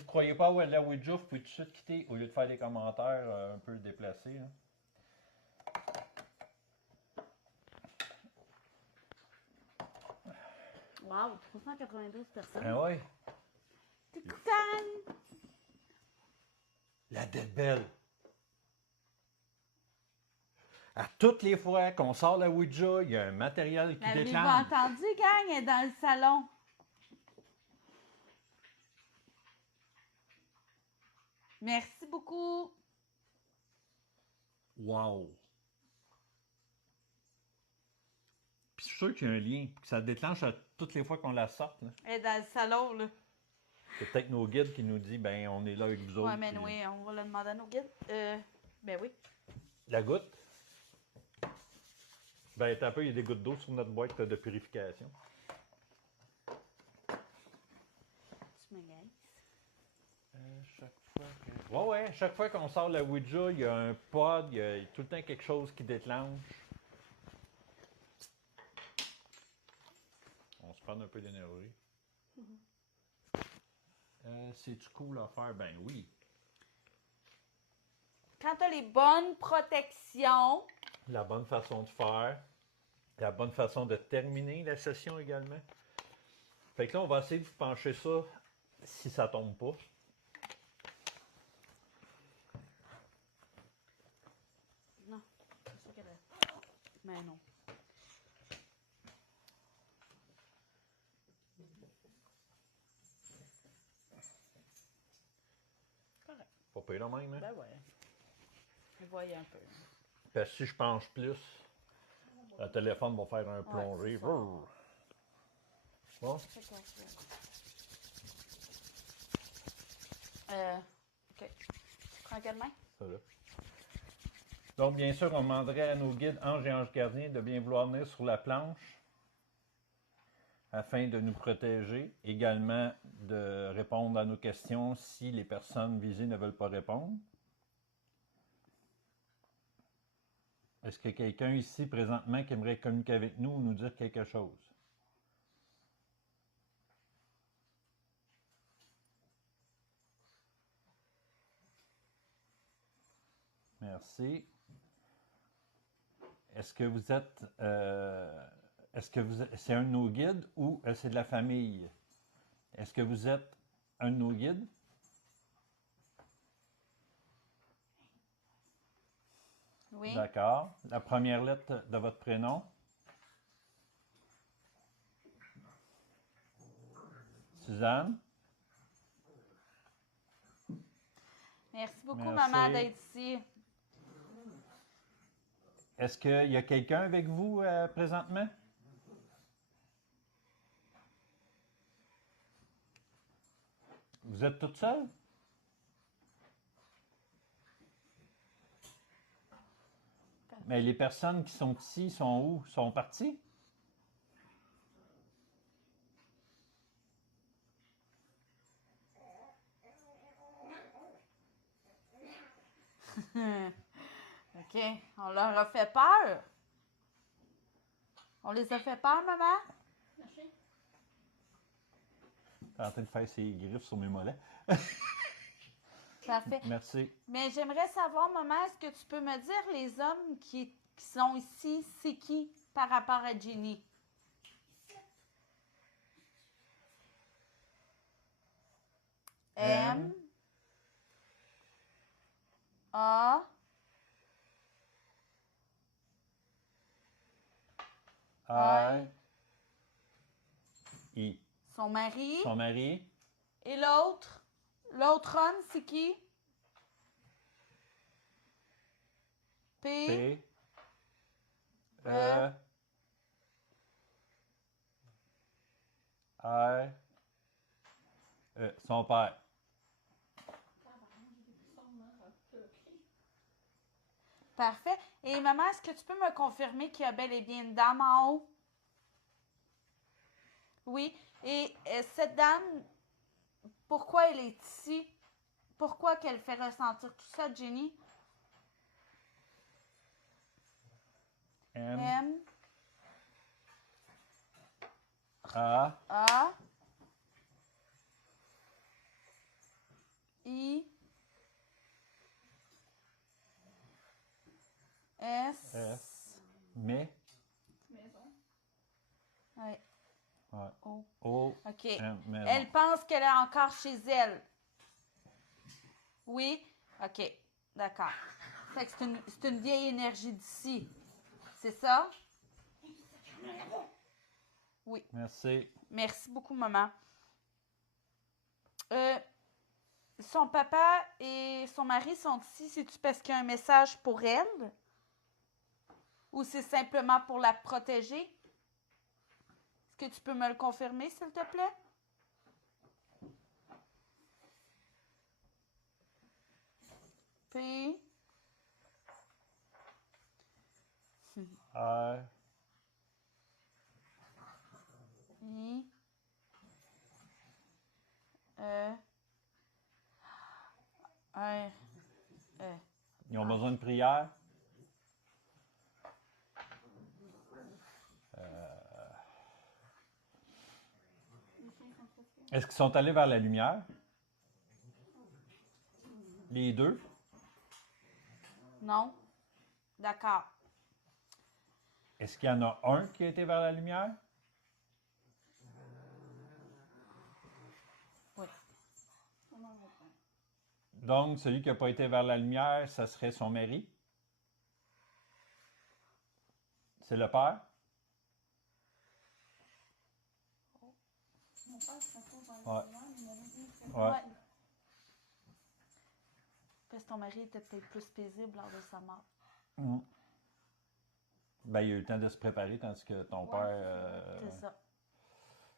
croyez pas à la Ouija, vous pouvez tout de suite quitter au lieu de faire des commentaires un peu déplacés, là. Wow, 392 personnes. Ah ouais? T'es contente? La dette belle. À toutes les fois qu'on sort la Ouija, il y a un matériel qui L'avez-vous déclenche. entendu, gang? Elle est dans le salon. Merci beaucoup. Wow! Puis je suis sûr qu'il y a un lien, que ça déclenche à toutes les fois qu'on la sort, là. Elle est dans le salon, là. C'est peut-être nos guides qui nous disent, ben, on est là avec vous autres. Ouais, mais puis- oui, on va le demander à nos guides. Ben oui. La goutte? Ben, t'as un peu, il y a des gouttes d'eau sur notre boîte de purification. Tu me gagnes. Chaque fois que... Ouais, chaque fois qu'on sort la Ouija, il y a un pod, il y a tout le temps quelque chose qui déclenche. On se prend un peu d'énergie. C'est-tu cool à faire? Ben oui. Quand t'as les bonnes protections, La bonne façon de faire. La bonne façon de terminer la session également. Fait que là, on va essayer de pencher ça si ça tombe pas. non. C'est ça qu'elle a. Mais non. Correct. Pas pire là même, hein? Ben ouais. Je voyais un peu. Parce que si je penche plus, le téléphone va faire un plongée. c'est ça. Brrr. Bon, C'est quoi ça? OK. Tu prends quelle main? ça là. Donc, bien sûr, on demanderait à nos guides anges et anges gardiens de bien vouloir venir sur la planche afin de nous protéger. Également, de répondre à nos questions si les personnes visées ne veulent pas répondre. Est-ce qu'il y a quelqu'un ici présentement qui aimerait communiquer avec nous ou nous dire quelque chose? Merci. Est-ce que vous êtes... c'est un de nos guides ou c'est de la famille? Est-ce que vous êtes un de nos guides? Oui. D'accord. La première lettre de votre prénom? Suzanne? Merci beaucoup, Merci. maman, d'être ici. Est-ce qu'il y a quelqu'un avec vous présentement? Vous êtes toute seule? Mais les personnes qui sont ici sont où? Sont parties? OK. OK. On leur a fait peur. On les a fait peur, maman? Lâchez. T'es en train de faire ses griffes sur mes mollets. Parfait. Merci. Mais j'aimerais savoir, maman, est-ce que tu peux me dire les hommes qui sont ici, c'est qui par rapport à Ginny? M. A. I. I. Son mari. Son mari. Et l'autre? L'autre homme, c'est qui? P. P. E. I. Son père. Parfait. Et maman, est-ce que tu peux me confirmer qu'il y a bel et bien une dame en haut? Oui. Et cette dame, pourquoi elle est ici? Pourquoi qu'elle fait ressentir tout ça, Jenny? M. M. A. A. I. S. S. Mais. Maison. Ouais. Ouais. O. O. OK. Maison. Elle pense qu'elle est encore chez elle. Oui? OK. D'accord. Fait que c'est une vieille énergie d'ici. C'est ça? Oui. Merci. Merci beaucoup, maman. Son papa et son mari sont ici, c'est-tu parce qu'il y a un message pour elle? Ou c'est simplement pour la protéger? Est-ce que tu peux me le confirmer, s'il te plaît? P. I. I. E. R. E. Ils ont besoin de prière? Est-ce qu'ils sont allés vers la lumière? Les deux? Non? D'accord. Est-ce qu'il y en a un qui a été vers la lumière? Oui. Donc, celui qui n'a pas été vers la lumière, ça serait son mari? C'est le père? Mon père se retrouve dans Ouais. le noir, mais mon mari serait Ouais. Parce que ton mari était peut-être plus paisible lors de sa mort. Mm. Ben, il a eu le temps de se préparer, tandis que ton Ouais, père... C'est ça.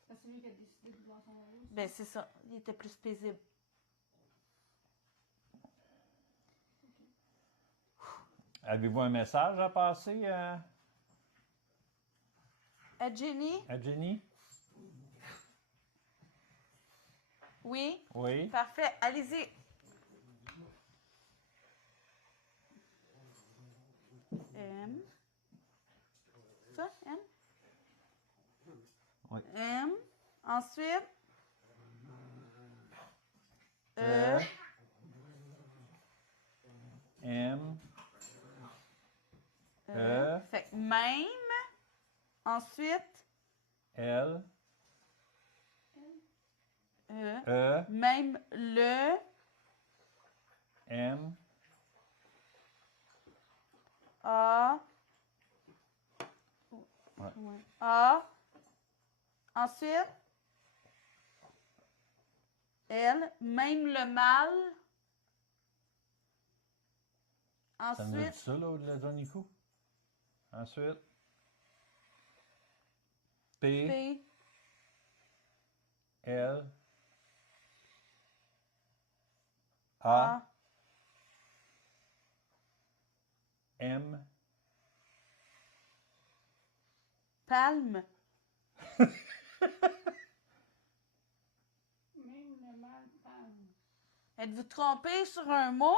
C'est lui qui a décidé de voir son mari. Ben, c'est ça. Il était plus paisible. Avez-vous un message à passer À Jenny? à Jenny? Oui? Oui. Parfait. Allez-y. M. Ça, M? Oui. M. Ensuite. E. E. M. E. Fait que même. Ensuite. L. E. E. Même le. M. A. Ouais. Ouais. A. Ensuite. L. Même le mal. Ça nous a dit Ensuite. ça, là, au-delà de Nico? Ensuite. P. P. L. A. A. M. Palme. Même le mal parle. Êtes-vous trompé sur un mot?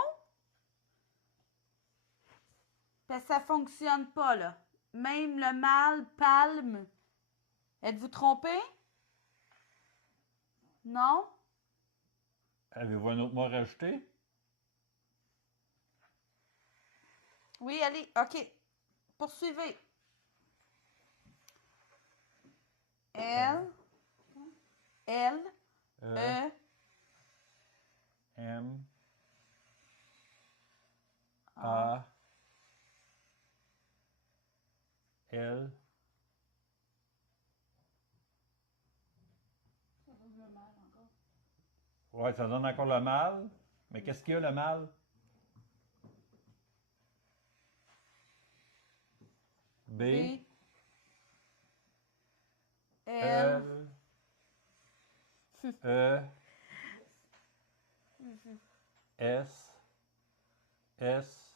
Parce que ça fonctionne pas, là. Même le mâle palme. Êtes-vous trompé? Non? Avez-vous un autre mot à rajouter? Oui, allez, OK. Poursuivez. L, L, E, M, A. A, L, Ça donne le mal encore. ouais, ça donne encore le mâle. Mais qu'est-ce qu'il y a, le mâle? B, B, L, L, E, S, S,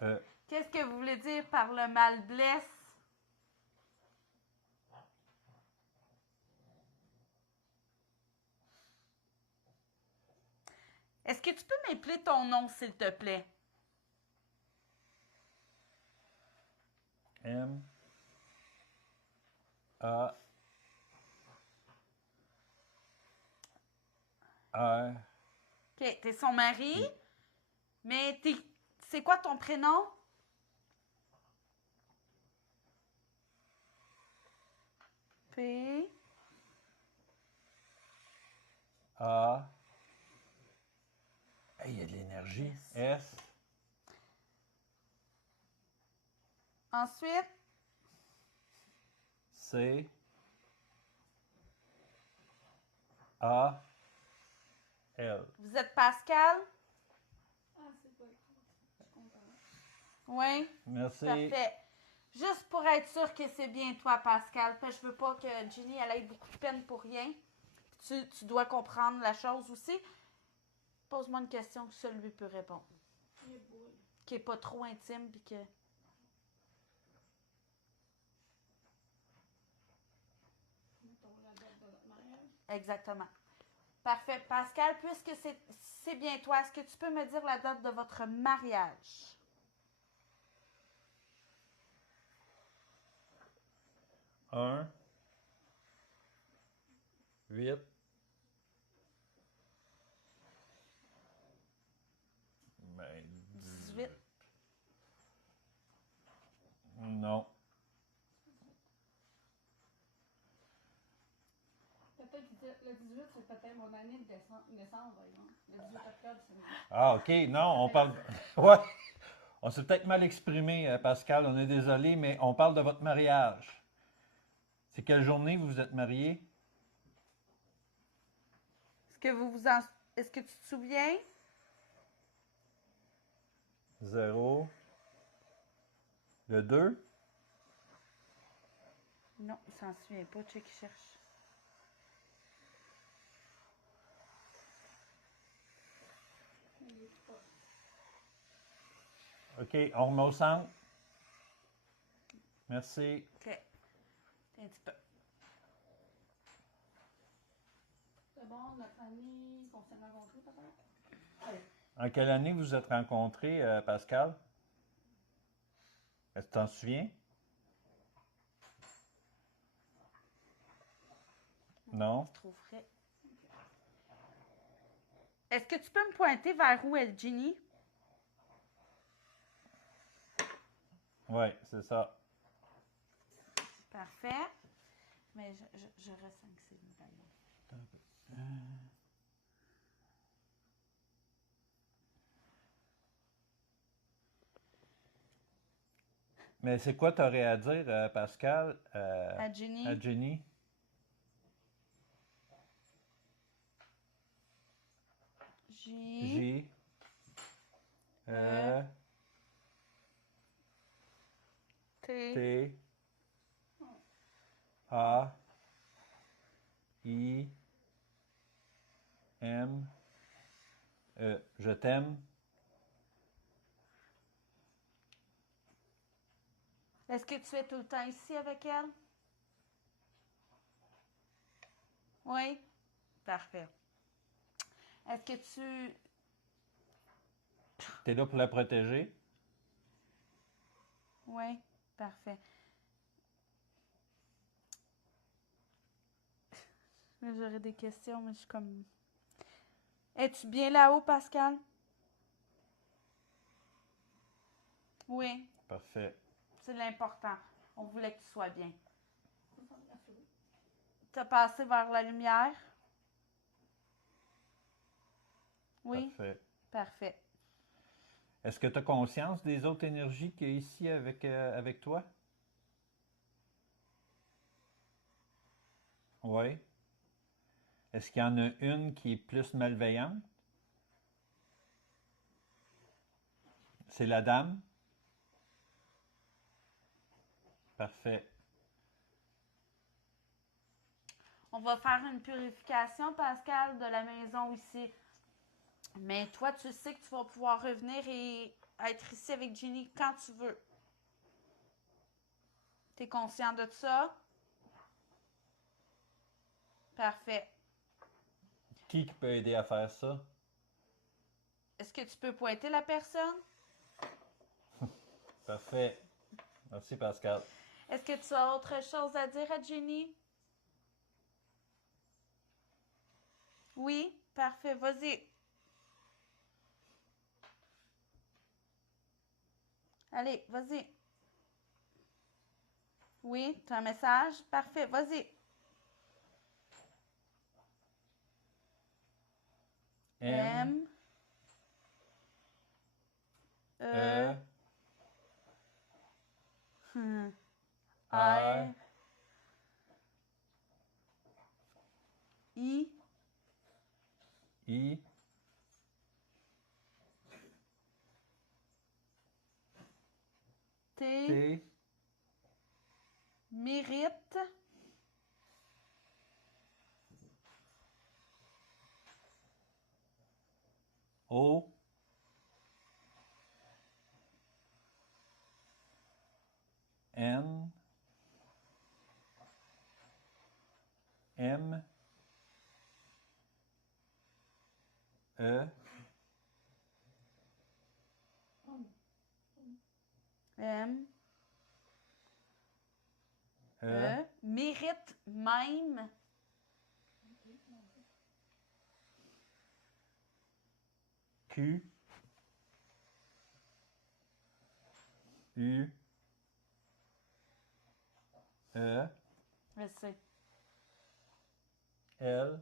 E. Qu'est-ce que vous voulez dire par le mâle blesse? Est-ce que tu peux m'appeler ton nom, s'il te plaît? M, A, R, OK, t'es son mari, mais c'est quoi ton prénom? P, A. Hey, il y a de l'énergie. S, ensuite, C, A, L. vous êtes Pascal? Ah, c'est pas écoute. Je comprends. Oui, Merci. parfait. Juste pour être sûr que c'est bien toi, Pascal, parce que je veux pas que Ginny elle ait beaucoup de peine pour rien. Tu dois comprendre la chose aussi. Pose-moi une question que seul lui peut répondre. Il boule. Qui est pas trop intime puis que. Mettons la date de votre mariage. Exactement. Parfait. Pascal, puisque c'est bien toi, est-ce que tu peux me dire la date de votre mariage? 1, 8, ben, 18. non. Peut-être le 18, c'est peut-être mon année de naissance, par exemple. Le 18 octobre, c'est mon. Ah, OK. Non, on parle. Ouais. On s'est peut-être mal exprimé, Pascal. On est désolé, mais on parle de votre mariage. C'est quelle journée vous vous êtes mariés? Est-ce que tu te souviens? 0. Le 2. Non, il s'en souvient pas. Tu sais qui cherche. Il est pas. OK. On remet au centre. Merci. OK. Un petit peu. C'est bon, notre année qu'on s'est rencontrés, peut-être? En quelle année vous vous êtes rencontrés, Pascal? Est-ce que tu t'en souviens? Non? C'est trop frais. Est-ce que tu peux me pointer vers où est Ginny? Oui, c'est ça. Parfait. Mais je ressens que c'est une taille. Mais c'est quoi tu aurais à dire, Pascal, À Ginny? à Jenny? J. J. E. T. T. A. I. M. E. Je t'aime. Est-ce que tu es tout le temps ici avec elle? Oui? Parfait. Est-ce que tu... Tu es là pour la protéger. Oui, parfait. Là, j'aurais des questions, mais je suis comme... Es-tu bien là-haut, Pascal? Oui, Parfait. c'est l'important. On voulait que tu sois bien. Faut faire la fleur. T'as passé vers la lumière? Oui, Parfait. parfait. Est-ce que tu as conscience des autres énergies qu'il y a ici avec toi? Oui. Est-ce qu'il y en a une qui est plus malveillante? C'est la dame? Parfait. On va faire une purification, Pascal, de la maison ici. Mais toi, tu sais que tu vas pouvoir revenir et être ici avec Ginny quand tu veux. Tu es conscient de ça? Parfait. Qui peut aider à faire ça? Est-ce que tu peux pointer la personne? Parfait. Merci, Pascal. Est-ce que tu as autre chose à dire à Ginny? Oui, parfait. Vas-y. Allez, vas-y. Oui, tu as un message? Parfait, vas-y. M, E, E, R, R, I, I, T, T, mérite, O, N, M, E, M, E, mérite même, Q, U, E, je sais. L,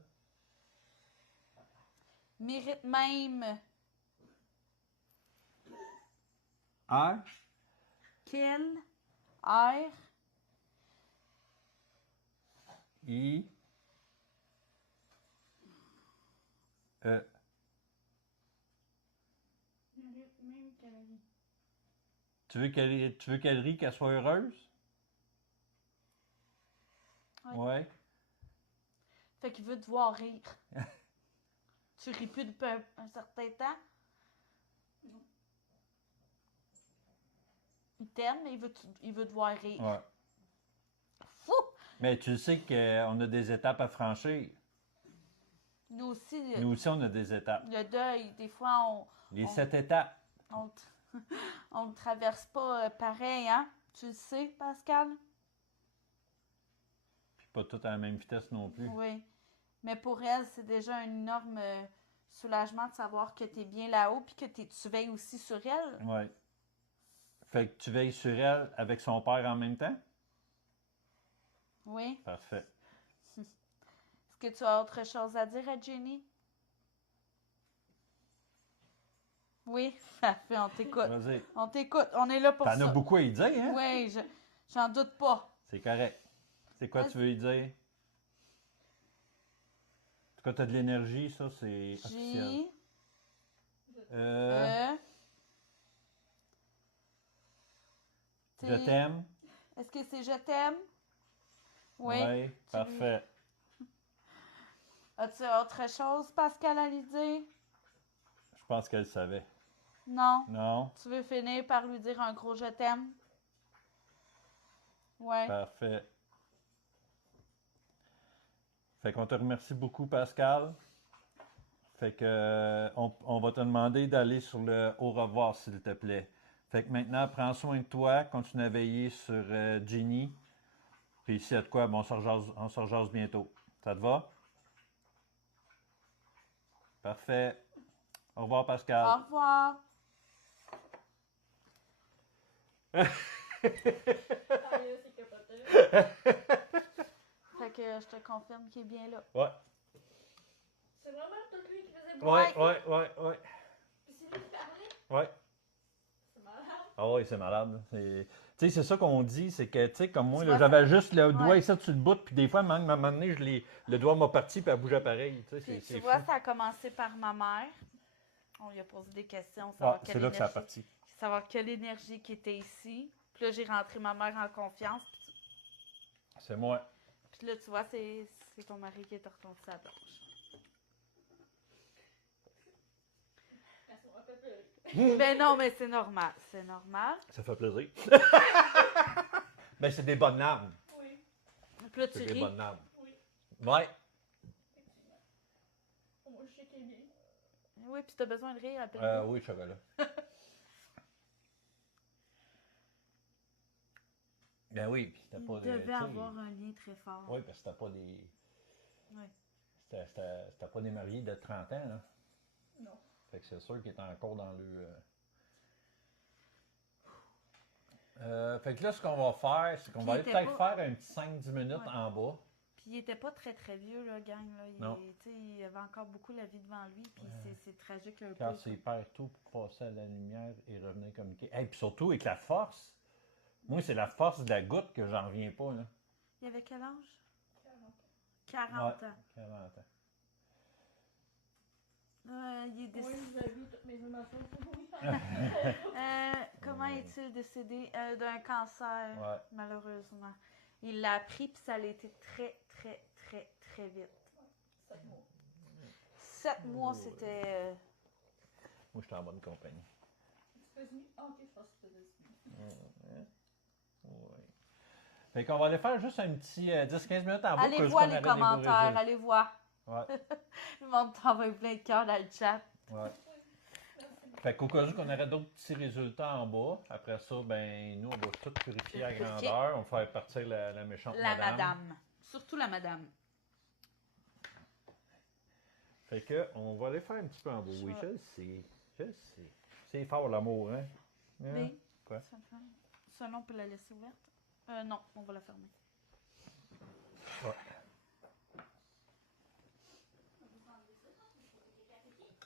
Mérite même, R, qu'il, R, I, E. Même calorie. Tu veux qu'elle rie, qu'elle soit heureuse? Ouais. Ouais. Fait qu'il veut te voir rire. Tu ris plus depuis un certain temps? Non. Il t'aime, mais il veut te voir rire. Ouais. Fou! Mais tu sais qu'on a des étapes à franchir. Nous aussi, Nous aussi, on a des étapes. le deuil, des fois, Les On- 7 étapes. on le traverse pas pareil, hein? Tu le sais, Pascal? Puis pas toutes à la même vitesse non plus. Oui. Mais pour elle, c'est déjà un énorme soulagement de savoir que tu es bien là-haut puis que tu veilles aussi sur elle. Ouais. Fait que tu veilles sur elle avec son père en même temps? Oui. Parfait. Est-ce que tu as autre chose à dire à Jenny? Oui, parfait, on t'écoute. Vas-y. On t'écoute, on est là pour T'en ça. as beaucoup à y dire, hein? Oui, j'en doute pas. C'est correct. C'est quoi Vas-y. tu veux y dire? En tout cas, t'as de l'énergie, ça, c'est officiel. J, Euh, E, T. je t'aime. Est-ce que c'est je t'aime? Oui. Ouais, Tu parfait. As-tu autre chose, Pascal, à lui dire? Je pense qu'elle savait. Non. Non? Tu veux finir par lui dire un gros je t'aime? Ouais. Parfait. Fait qu'on te remercie beaucoup, Pascal. Fait que on va te demander d'aller sur le au revoir, s'il te plaît. Fait que maintenant, prends soin de toi, continue à veiller sur Ginny. Puis ici, à de quoi, bon, on se rejase bientôt. Ça te va? Parfait. Au revoir, Pascal. Au revoir. Sérieux, c'est capoté. Fait que je te confirme qu'il est bien là. Ouais. C'est vraiment tout lui qui faisait Ouais. Puis c'est lui qui parlait. Ouais. C'est malade. Ah oui, c'est malade. Tu sais, c'est ça qu'on dit, c'est que, tu sais, comme moi, Tu là, vois, j'avais juste le doigt ouais. ici sur le bout, puis des fois, même, à un moment donné, le doigt m'a parti, puis elle bougeait pareil. Tu sais, Puis c'est tu vois, fou. ça a commencé par ma mère. On lui a posé des questions, Ah, savoir c'est quelle là que ça a énergie, parti. savoir quelle énergie qui était ici. Puis là, j'ai rentré ma mère en confiance. C'est moi. Puis là, tu vois, c'est ton mari qui est retourné sa planche. Elle s'en fait pleurer. Mais non, mais c'est normal. C'est normal. Ça fait plaisir. Mais c'est des bonnes larmes. Oui, Puis là, tu C'est des ris. bonnes larmes. oui, Ouais. effectivement. Moi, je sais qu'il est bien. Oui, puis t'as besoin de rire, appelle-moi. Oui, je savais là. Ben oui, puis c'était Il pas devait tu sais, avoir un lien très fort. Oui, parce que c'était pas des. Ouais. C'était pas des mariés de 30 ans, là. Non. Fait que c'est sûr qu'il est encore dans le. Fait que là, ce qu'on va faire, c'est qu'on Puis va il aller était peut-être pas- faire un petit 5-10 minutes Ouais. en bas. Puis il était pas très très vieux, là, gang. Là. Non. Tu sais, il avait encore beaucoup la vie devant lui. Puis c'est tragique un Car peu. c'est perd tout pour passer à la lumière et revenir communiquer. Et puis surtout avec la force. Moi, c'est la force de la goutte que j'en reviens pas, là. Il avait quel âge? 40 40 Ouais. ans. 40 ans. Il est Oui, décédé. vous avez vu toutes mes émotions. Oui. Comment est-il décédé? D'un cancer, Ouais. malheureusement. Il l'a appris, puis ça a été très, très, très, très vite. 7 mois. 7 mois, c'était... Moi, j'étais en bonne compagnie. Aux États-Unis? Ah, ok, je pense que c'était aux États-Unis. Ouais. Fait qu'on va aller faire juste un petit 10-15 minutes en bas. Allez que voir qu'on les arrête des beaux commentaires, résultats. allez voir. Ouais, Le monde t'envoie plein de cœurs dans le chat. ouais. Fait qu'au cas où qu'on aurait d'autres petits résultats en bas, après ça, ben nous, on va tout purifier à Purifier. grandeur. On va faire partir la méchante La madame. madame. Surtout la madame. Fait que on va aller faire un petit peu en bas. Oui, Ouais. je le sais. Je le sais. C'est fort l'amour, hein? Hein? Oui. Quoi? Ça, on peut la laisser ouverte? Non, on va la fermer. Ouais.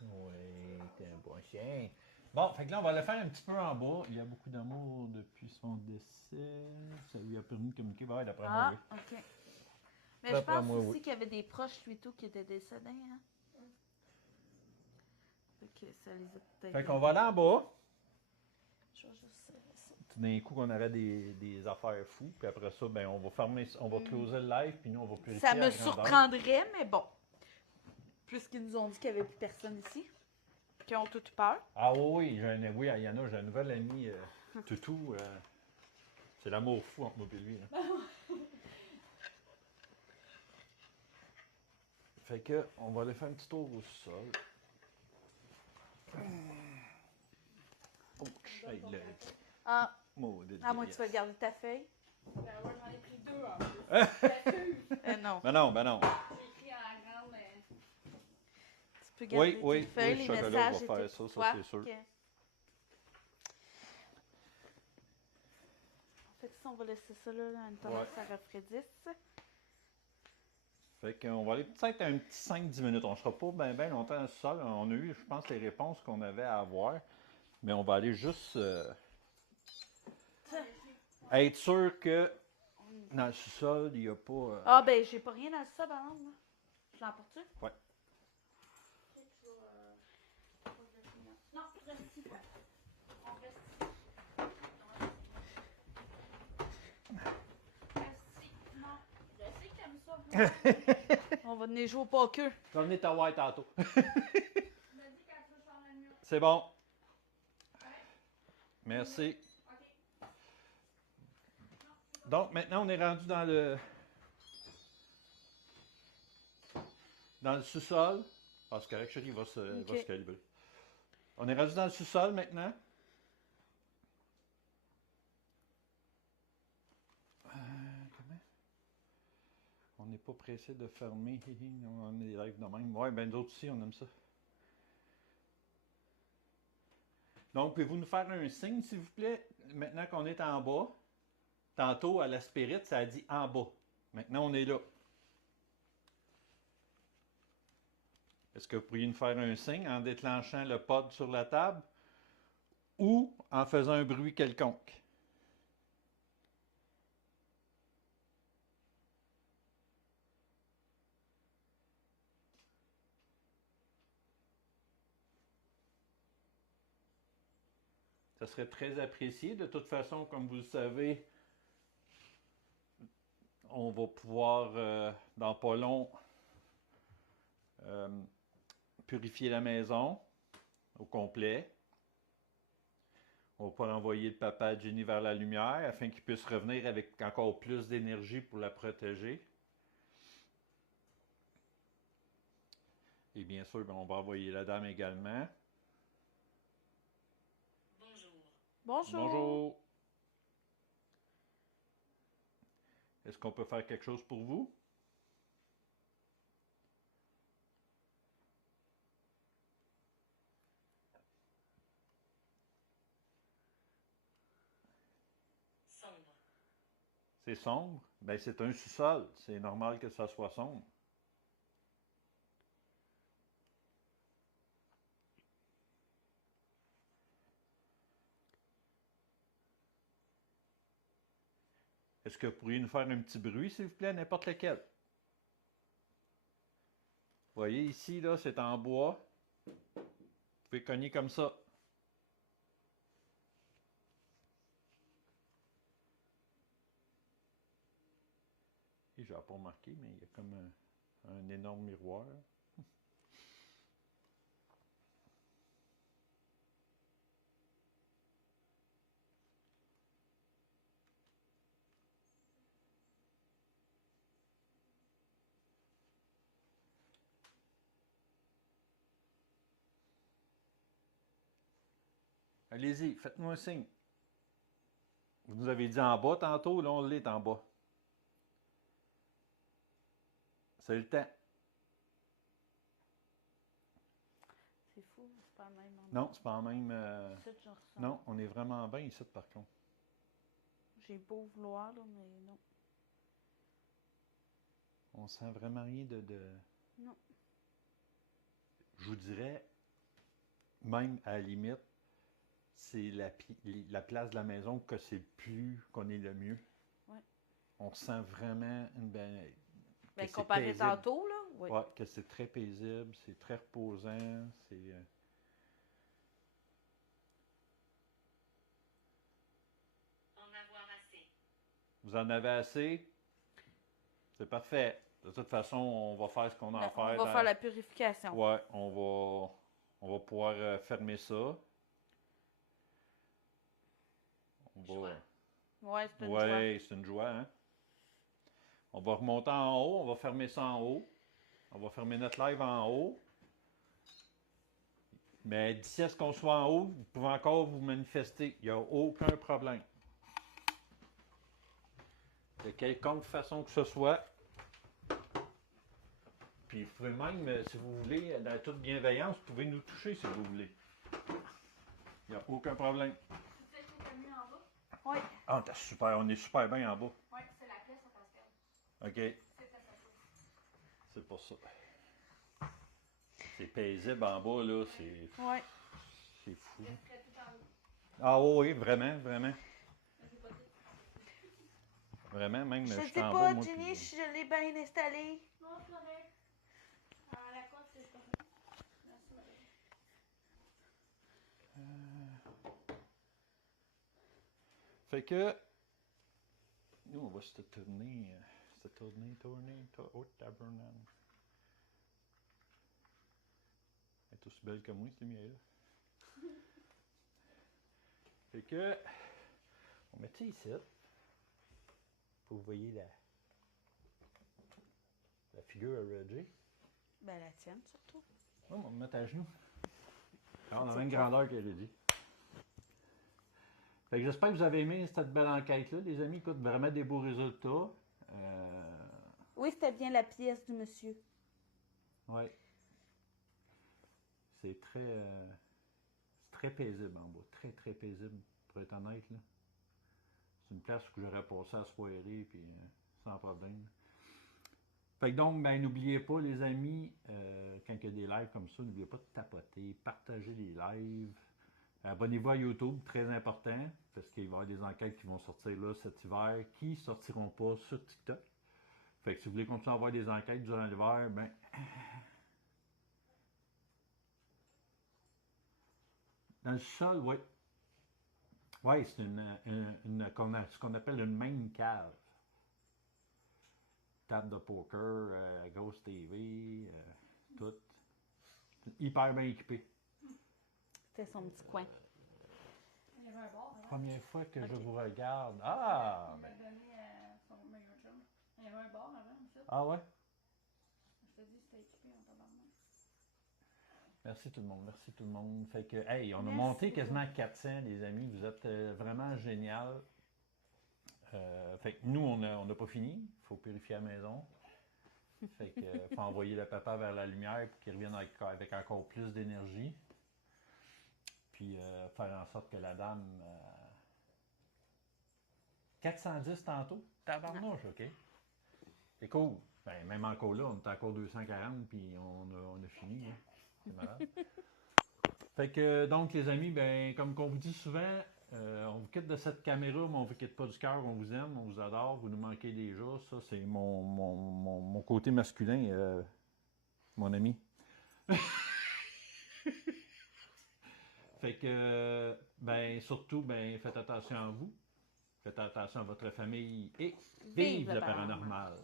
Oui, t'es un bon chien. Bon, fait que là, on va le faire un petit peu en bas. Il y a beaucoup d'amour depuis son décès. Ça lui a permis de communiquer. Ouais, d'après moi, Ah, oui. ok. Mais je D'après pense moi, aussi oui. qu'il y avait des proches, lui, tout, qui étaient décédés, hein? Fait que ça les a peut-être... Fait qu'on va aller en bas. Je vais juste serrer ça. Tout d'un coup, on aurait des affaires fous. Puis après ça, ben, on va fermer, on va closer le live. Puis nous, on va purifier Ça à me grandeur. surprendrait, mais bon. Puisqu'ils nous ont dit qu'il n'y avait plus personne ici, qui ont tout peur. Ah oui, oui, Ayana, j'ai un nouvel ami, Toutou. C'est l'amour fou entre moi et lui. Là. Fait que, on va aller faire un petit tour au sol. Ouch, hey, le Ah, maudit à moins que tu vas vieillesse. garder ta feuille. Ben ouais, j'en ai pris 2 en plus. La feuille, Non. Ben non, ben non. j'ai écrit en grande, mais. Tu peux garder Oui, tes feuilles, oui, les chocolat, messages on et va faire tout ça, pour ça, toi. c'est sûr. Ok. En fait, ça, on va laisser ça là, en attendant Ouais. que ça refroidisse. Fait qu'on va aller peut-être un petit 5-10 minutes. On ne sera pas bien longtemps dans le sol. On a eu, je pense, les réponses qu'on avait à avoir. Mais on va aller juste être sûr que dans le sous-sol, il n'y a pas... Ah, ben, j'ai pas rien dans le sol, par exemple. moi. Je l'emporte-tu? Ouais. Ok, tu vas. Non, reste ici. On reste ici. Reste ici. Non, je sais que t'aimes ça. On va venir jouer au poker. Je vais venir t'avoir tantôt. Tu m'as dit quand tu veux faire la mienne. C'est bon. Merci. Ok. Donc, maintenant, on est rendu dans le sous-sol. Ah, c'est correct, chérie, il va se calibrer. On est rendu dans le sous-sol maintenant. pas pressé de fermer. On est des lives de même. Ouais, ben nous autres aussi, on aime ça. Donc, pouvez-vous nous faire un signe, s'il vous plaît, maintenant qu'on est en bas? Tantôt, à la spirit, ça a dit en bas. Maintenant, on est là. Est-ce que vous pourriez nous faire un signe en déclenchant le pod sur la table ou en faisant un bruit quelconque? Ça serait très apprécié. De toute façon, comme vous le savez, on va pouvoir, dans pas long, purifier la maison au complet. On va pouvoir envoyer le papa Jenny vers la lumière afin qu'il puisse revenir avec encore plus d'énergie pour la protéger. Et bien sûr, ben, on va envoyer la dame également. Bonjour. Bonjour. Bonjour. Est-ce qu'on peut faire quelque chose pour vous? Sombre. C'est sombre? Ben, c'est un sous-sol. C'est normal que ça soit sombre. Est-ce que vous pourriez nous faire un petit bruit, s'il vous plaît, n'importe lequel? Vous voyez ici, là, c'est en bois. Vous pouvez cogner comme ça. Et je n'ai pas remarqué, mais il y a comme un énorme miroir. Allez-y, faites-nous un signe. Vous nous avez dit en bas tantôt, là on l'est en bas. C'est le temps. C'est fou, c'est pas la même endroit. Non, c'est pas en même. Ici, je ressens. Non, on est vraiment bien ici par contre. J'ai beau vouloir, là, mais non. On sent vraiment rien de... Non. Je vous dirais, même à la limite, c'est la place de la maison que c'est le plus, qu'on est le mieux. Ouais. On sent vraiment une belle... Ben, c'est comparé paisible. tantôt, là, oui. Ouais, que c'est très paisible, c'est très reposant, c'est... En avoir assez. Vous en avez assez? C'est parfait. De toute façon, on va faire ce qu'on a à On faire. va faire la purification. Ouais, on va pouvoir fermer ça. On va... Joie. Ouais, c'est une Ouais, c'est une joie, hein? On va remonter en haut, on va fermer ça en haut. On va fermer notre live en haut. Mais d'ici à ce qu'on soit en haut, vous pouvez encore vous manifester. Il n'y a aucun problème. De quelconque façon que ce soit. Puis vous pouvez même, si vous voulez, dans toute bienveillance, vous pouvez nous toucher si vous voulez. Il n'y a aucun problème. Tu sais que t'as mieux en bas? Oui. Ah, t'es super, on est super bien en bas. Ouais, c'est la pièce à Pascal. OK, C'est à sa place. c'est pour ça. C'est paisible en bas, là, c'est Ouais. fou. Je ferais tout en haut. Ah oui, vraiment, vraiment. Mais c'est pas tout. Vraiment, même Je je sais suis en pas, bas, moi, Jenny, puis- je l'ai bien installé. Non, c'est correct. À la côte, c'est correct. Merci, madame. Fait que, nous, on va se tourner, au tabernacle. Elle est aussi belle que moi, cette lumière-là. Fait que, on met ça ici, pour vous voyez la figure à Reggie. Ben, la tienne, surtout. On va me mettre à genoux. Alors, on a la même grandeur que Reggie. Fait que j'espère que vous avez aimé cette belle enquête-là, les amis. Écoute, vraiment des beaux résultats. Oui, trouvé que c'était bien la pièce du monsieur. Oui. C'est très paisible en bas. Très, très paisible, pour être honnête, là. C'est une place où j'aurais passé la soirée, puis sans problème. Fait que donc, ben, n'oubliez pas, les amis, quand il y a des lives comme ça, n'oubliez pas de tapoter, partager les lives. Abonnez-vous à YouTube, très important, parce qu'il va y avoir des enquêtes qui vont sortir là cet hiver, qui ne sortiront pas sur TikTok. Fait que si vous voulez continuer à avoir des enquêtes durant l'hiver, ben. Dans le sol, oui. Oui, c'est ce qu'on appelle une main cave. Table de poker, grosse TV, tout. Hyper bien équipé. C'était son petit coin. Il y avait un bar avant. Première fois que je Ok. vous regarde. Ah! Il l'a donné à son meilleur chum. Il y avait un bar avant, en fait. Ah ouais? Je te dis, c'était équipé en tabarnak. Merci tout le monde, merci tout le monde. Fait que, hey, on a Merci monté beaucoup. quasiment 400, les amis. Vous êtes vraiment génial. Fait que nous, on n'a pas fini. Il faut purifier la maison. Fait que, faut envoyer le papa vers la lumière pour qu'il revienne avec encore plus d'énergie. Puis faire en sorte que la dame. 410 tantôt? Tabarnouche, OK. C'est cool. Ben, même encore là, on est encore 240, puis on a fini. Là. C'est malade. Fait que, donc, les amis, ben, comme qu'on vous dit souvent, on vous quitte de cette caméra, mais on vous quitte pas du cœur. On vous aime, on vous adore, vous nous manquez déjà. Ça, c'est mon côté masculin, mon ami. Fait que, ben, surtout, ben, faites attention à vous. Faites attention à votre famille et vive le paranormal.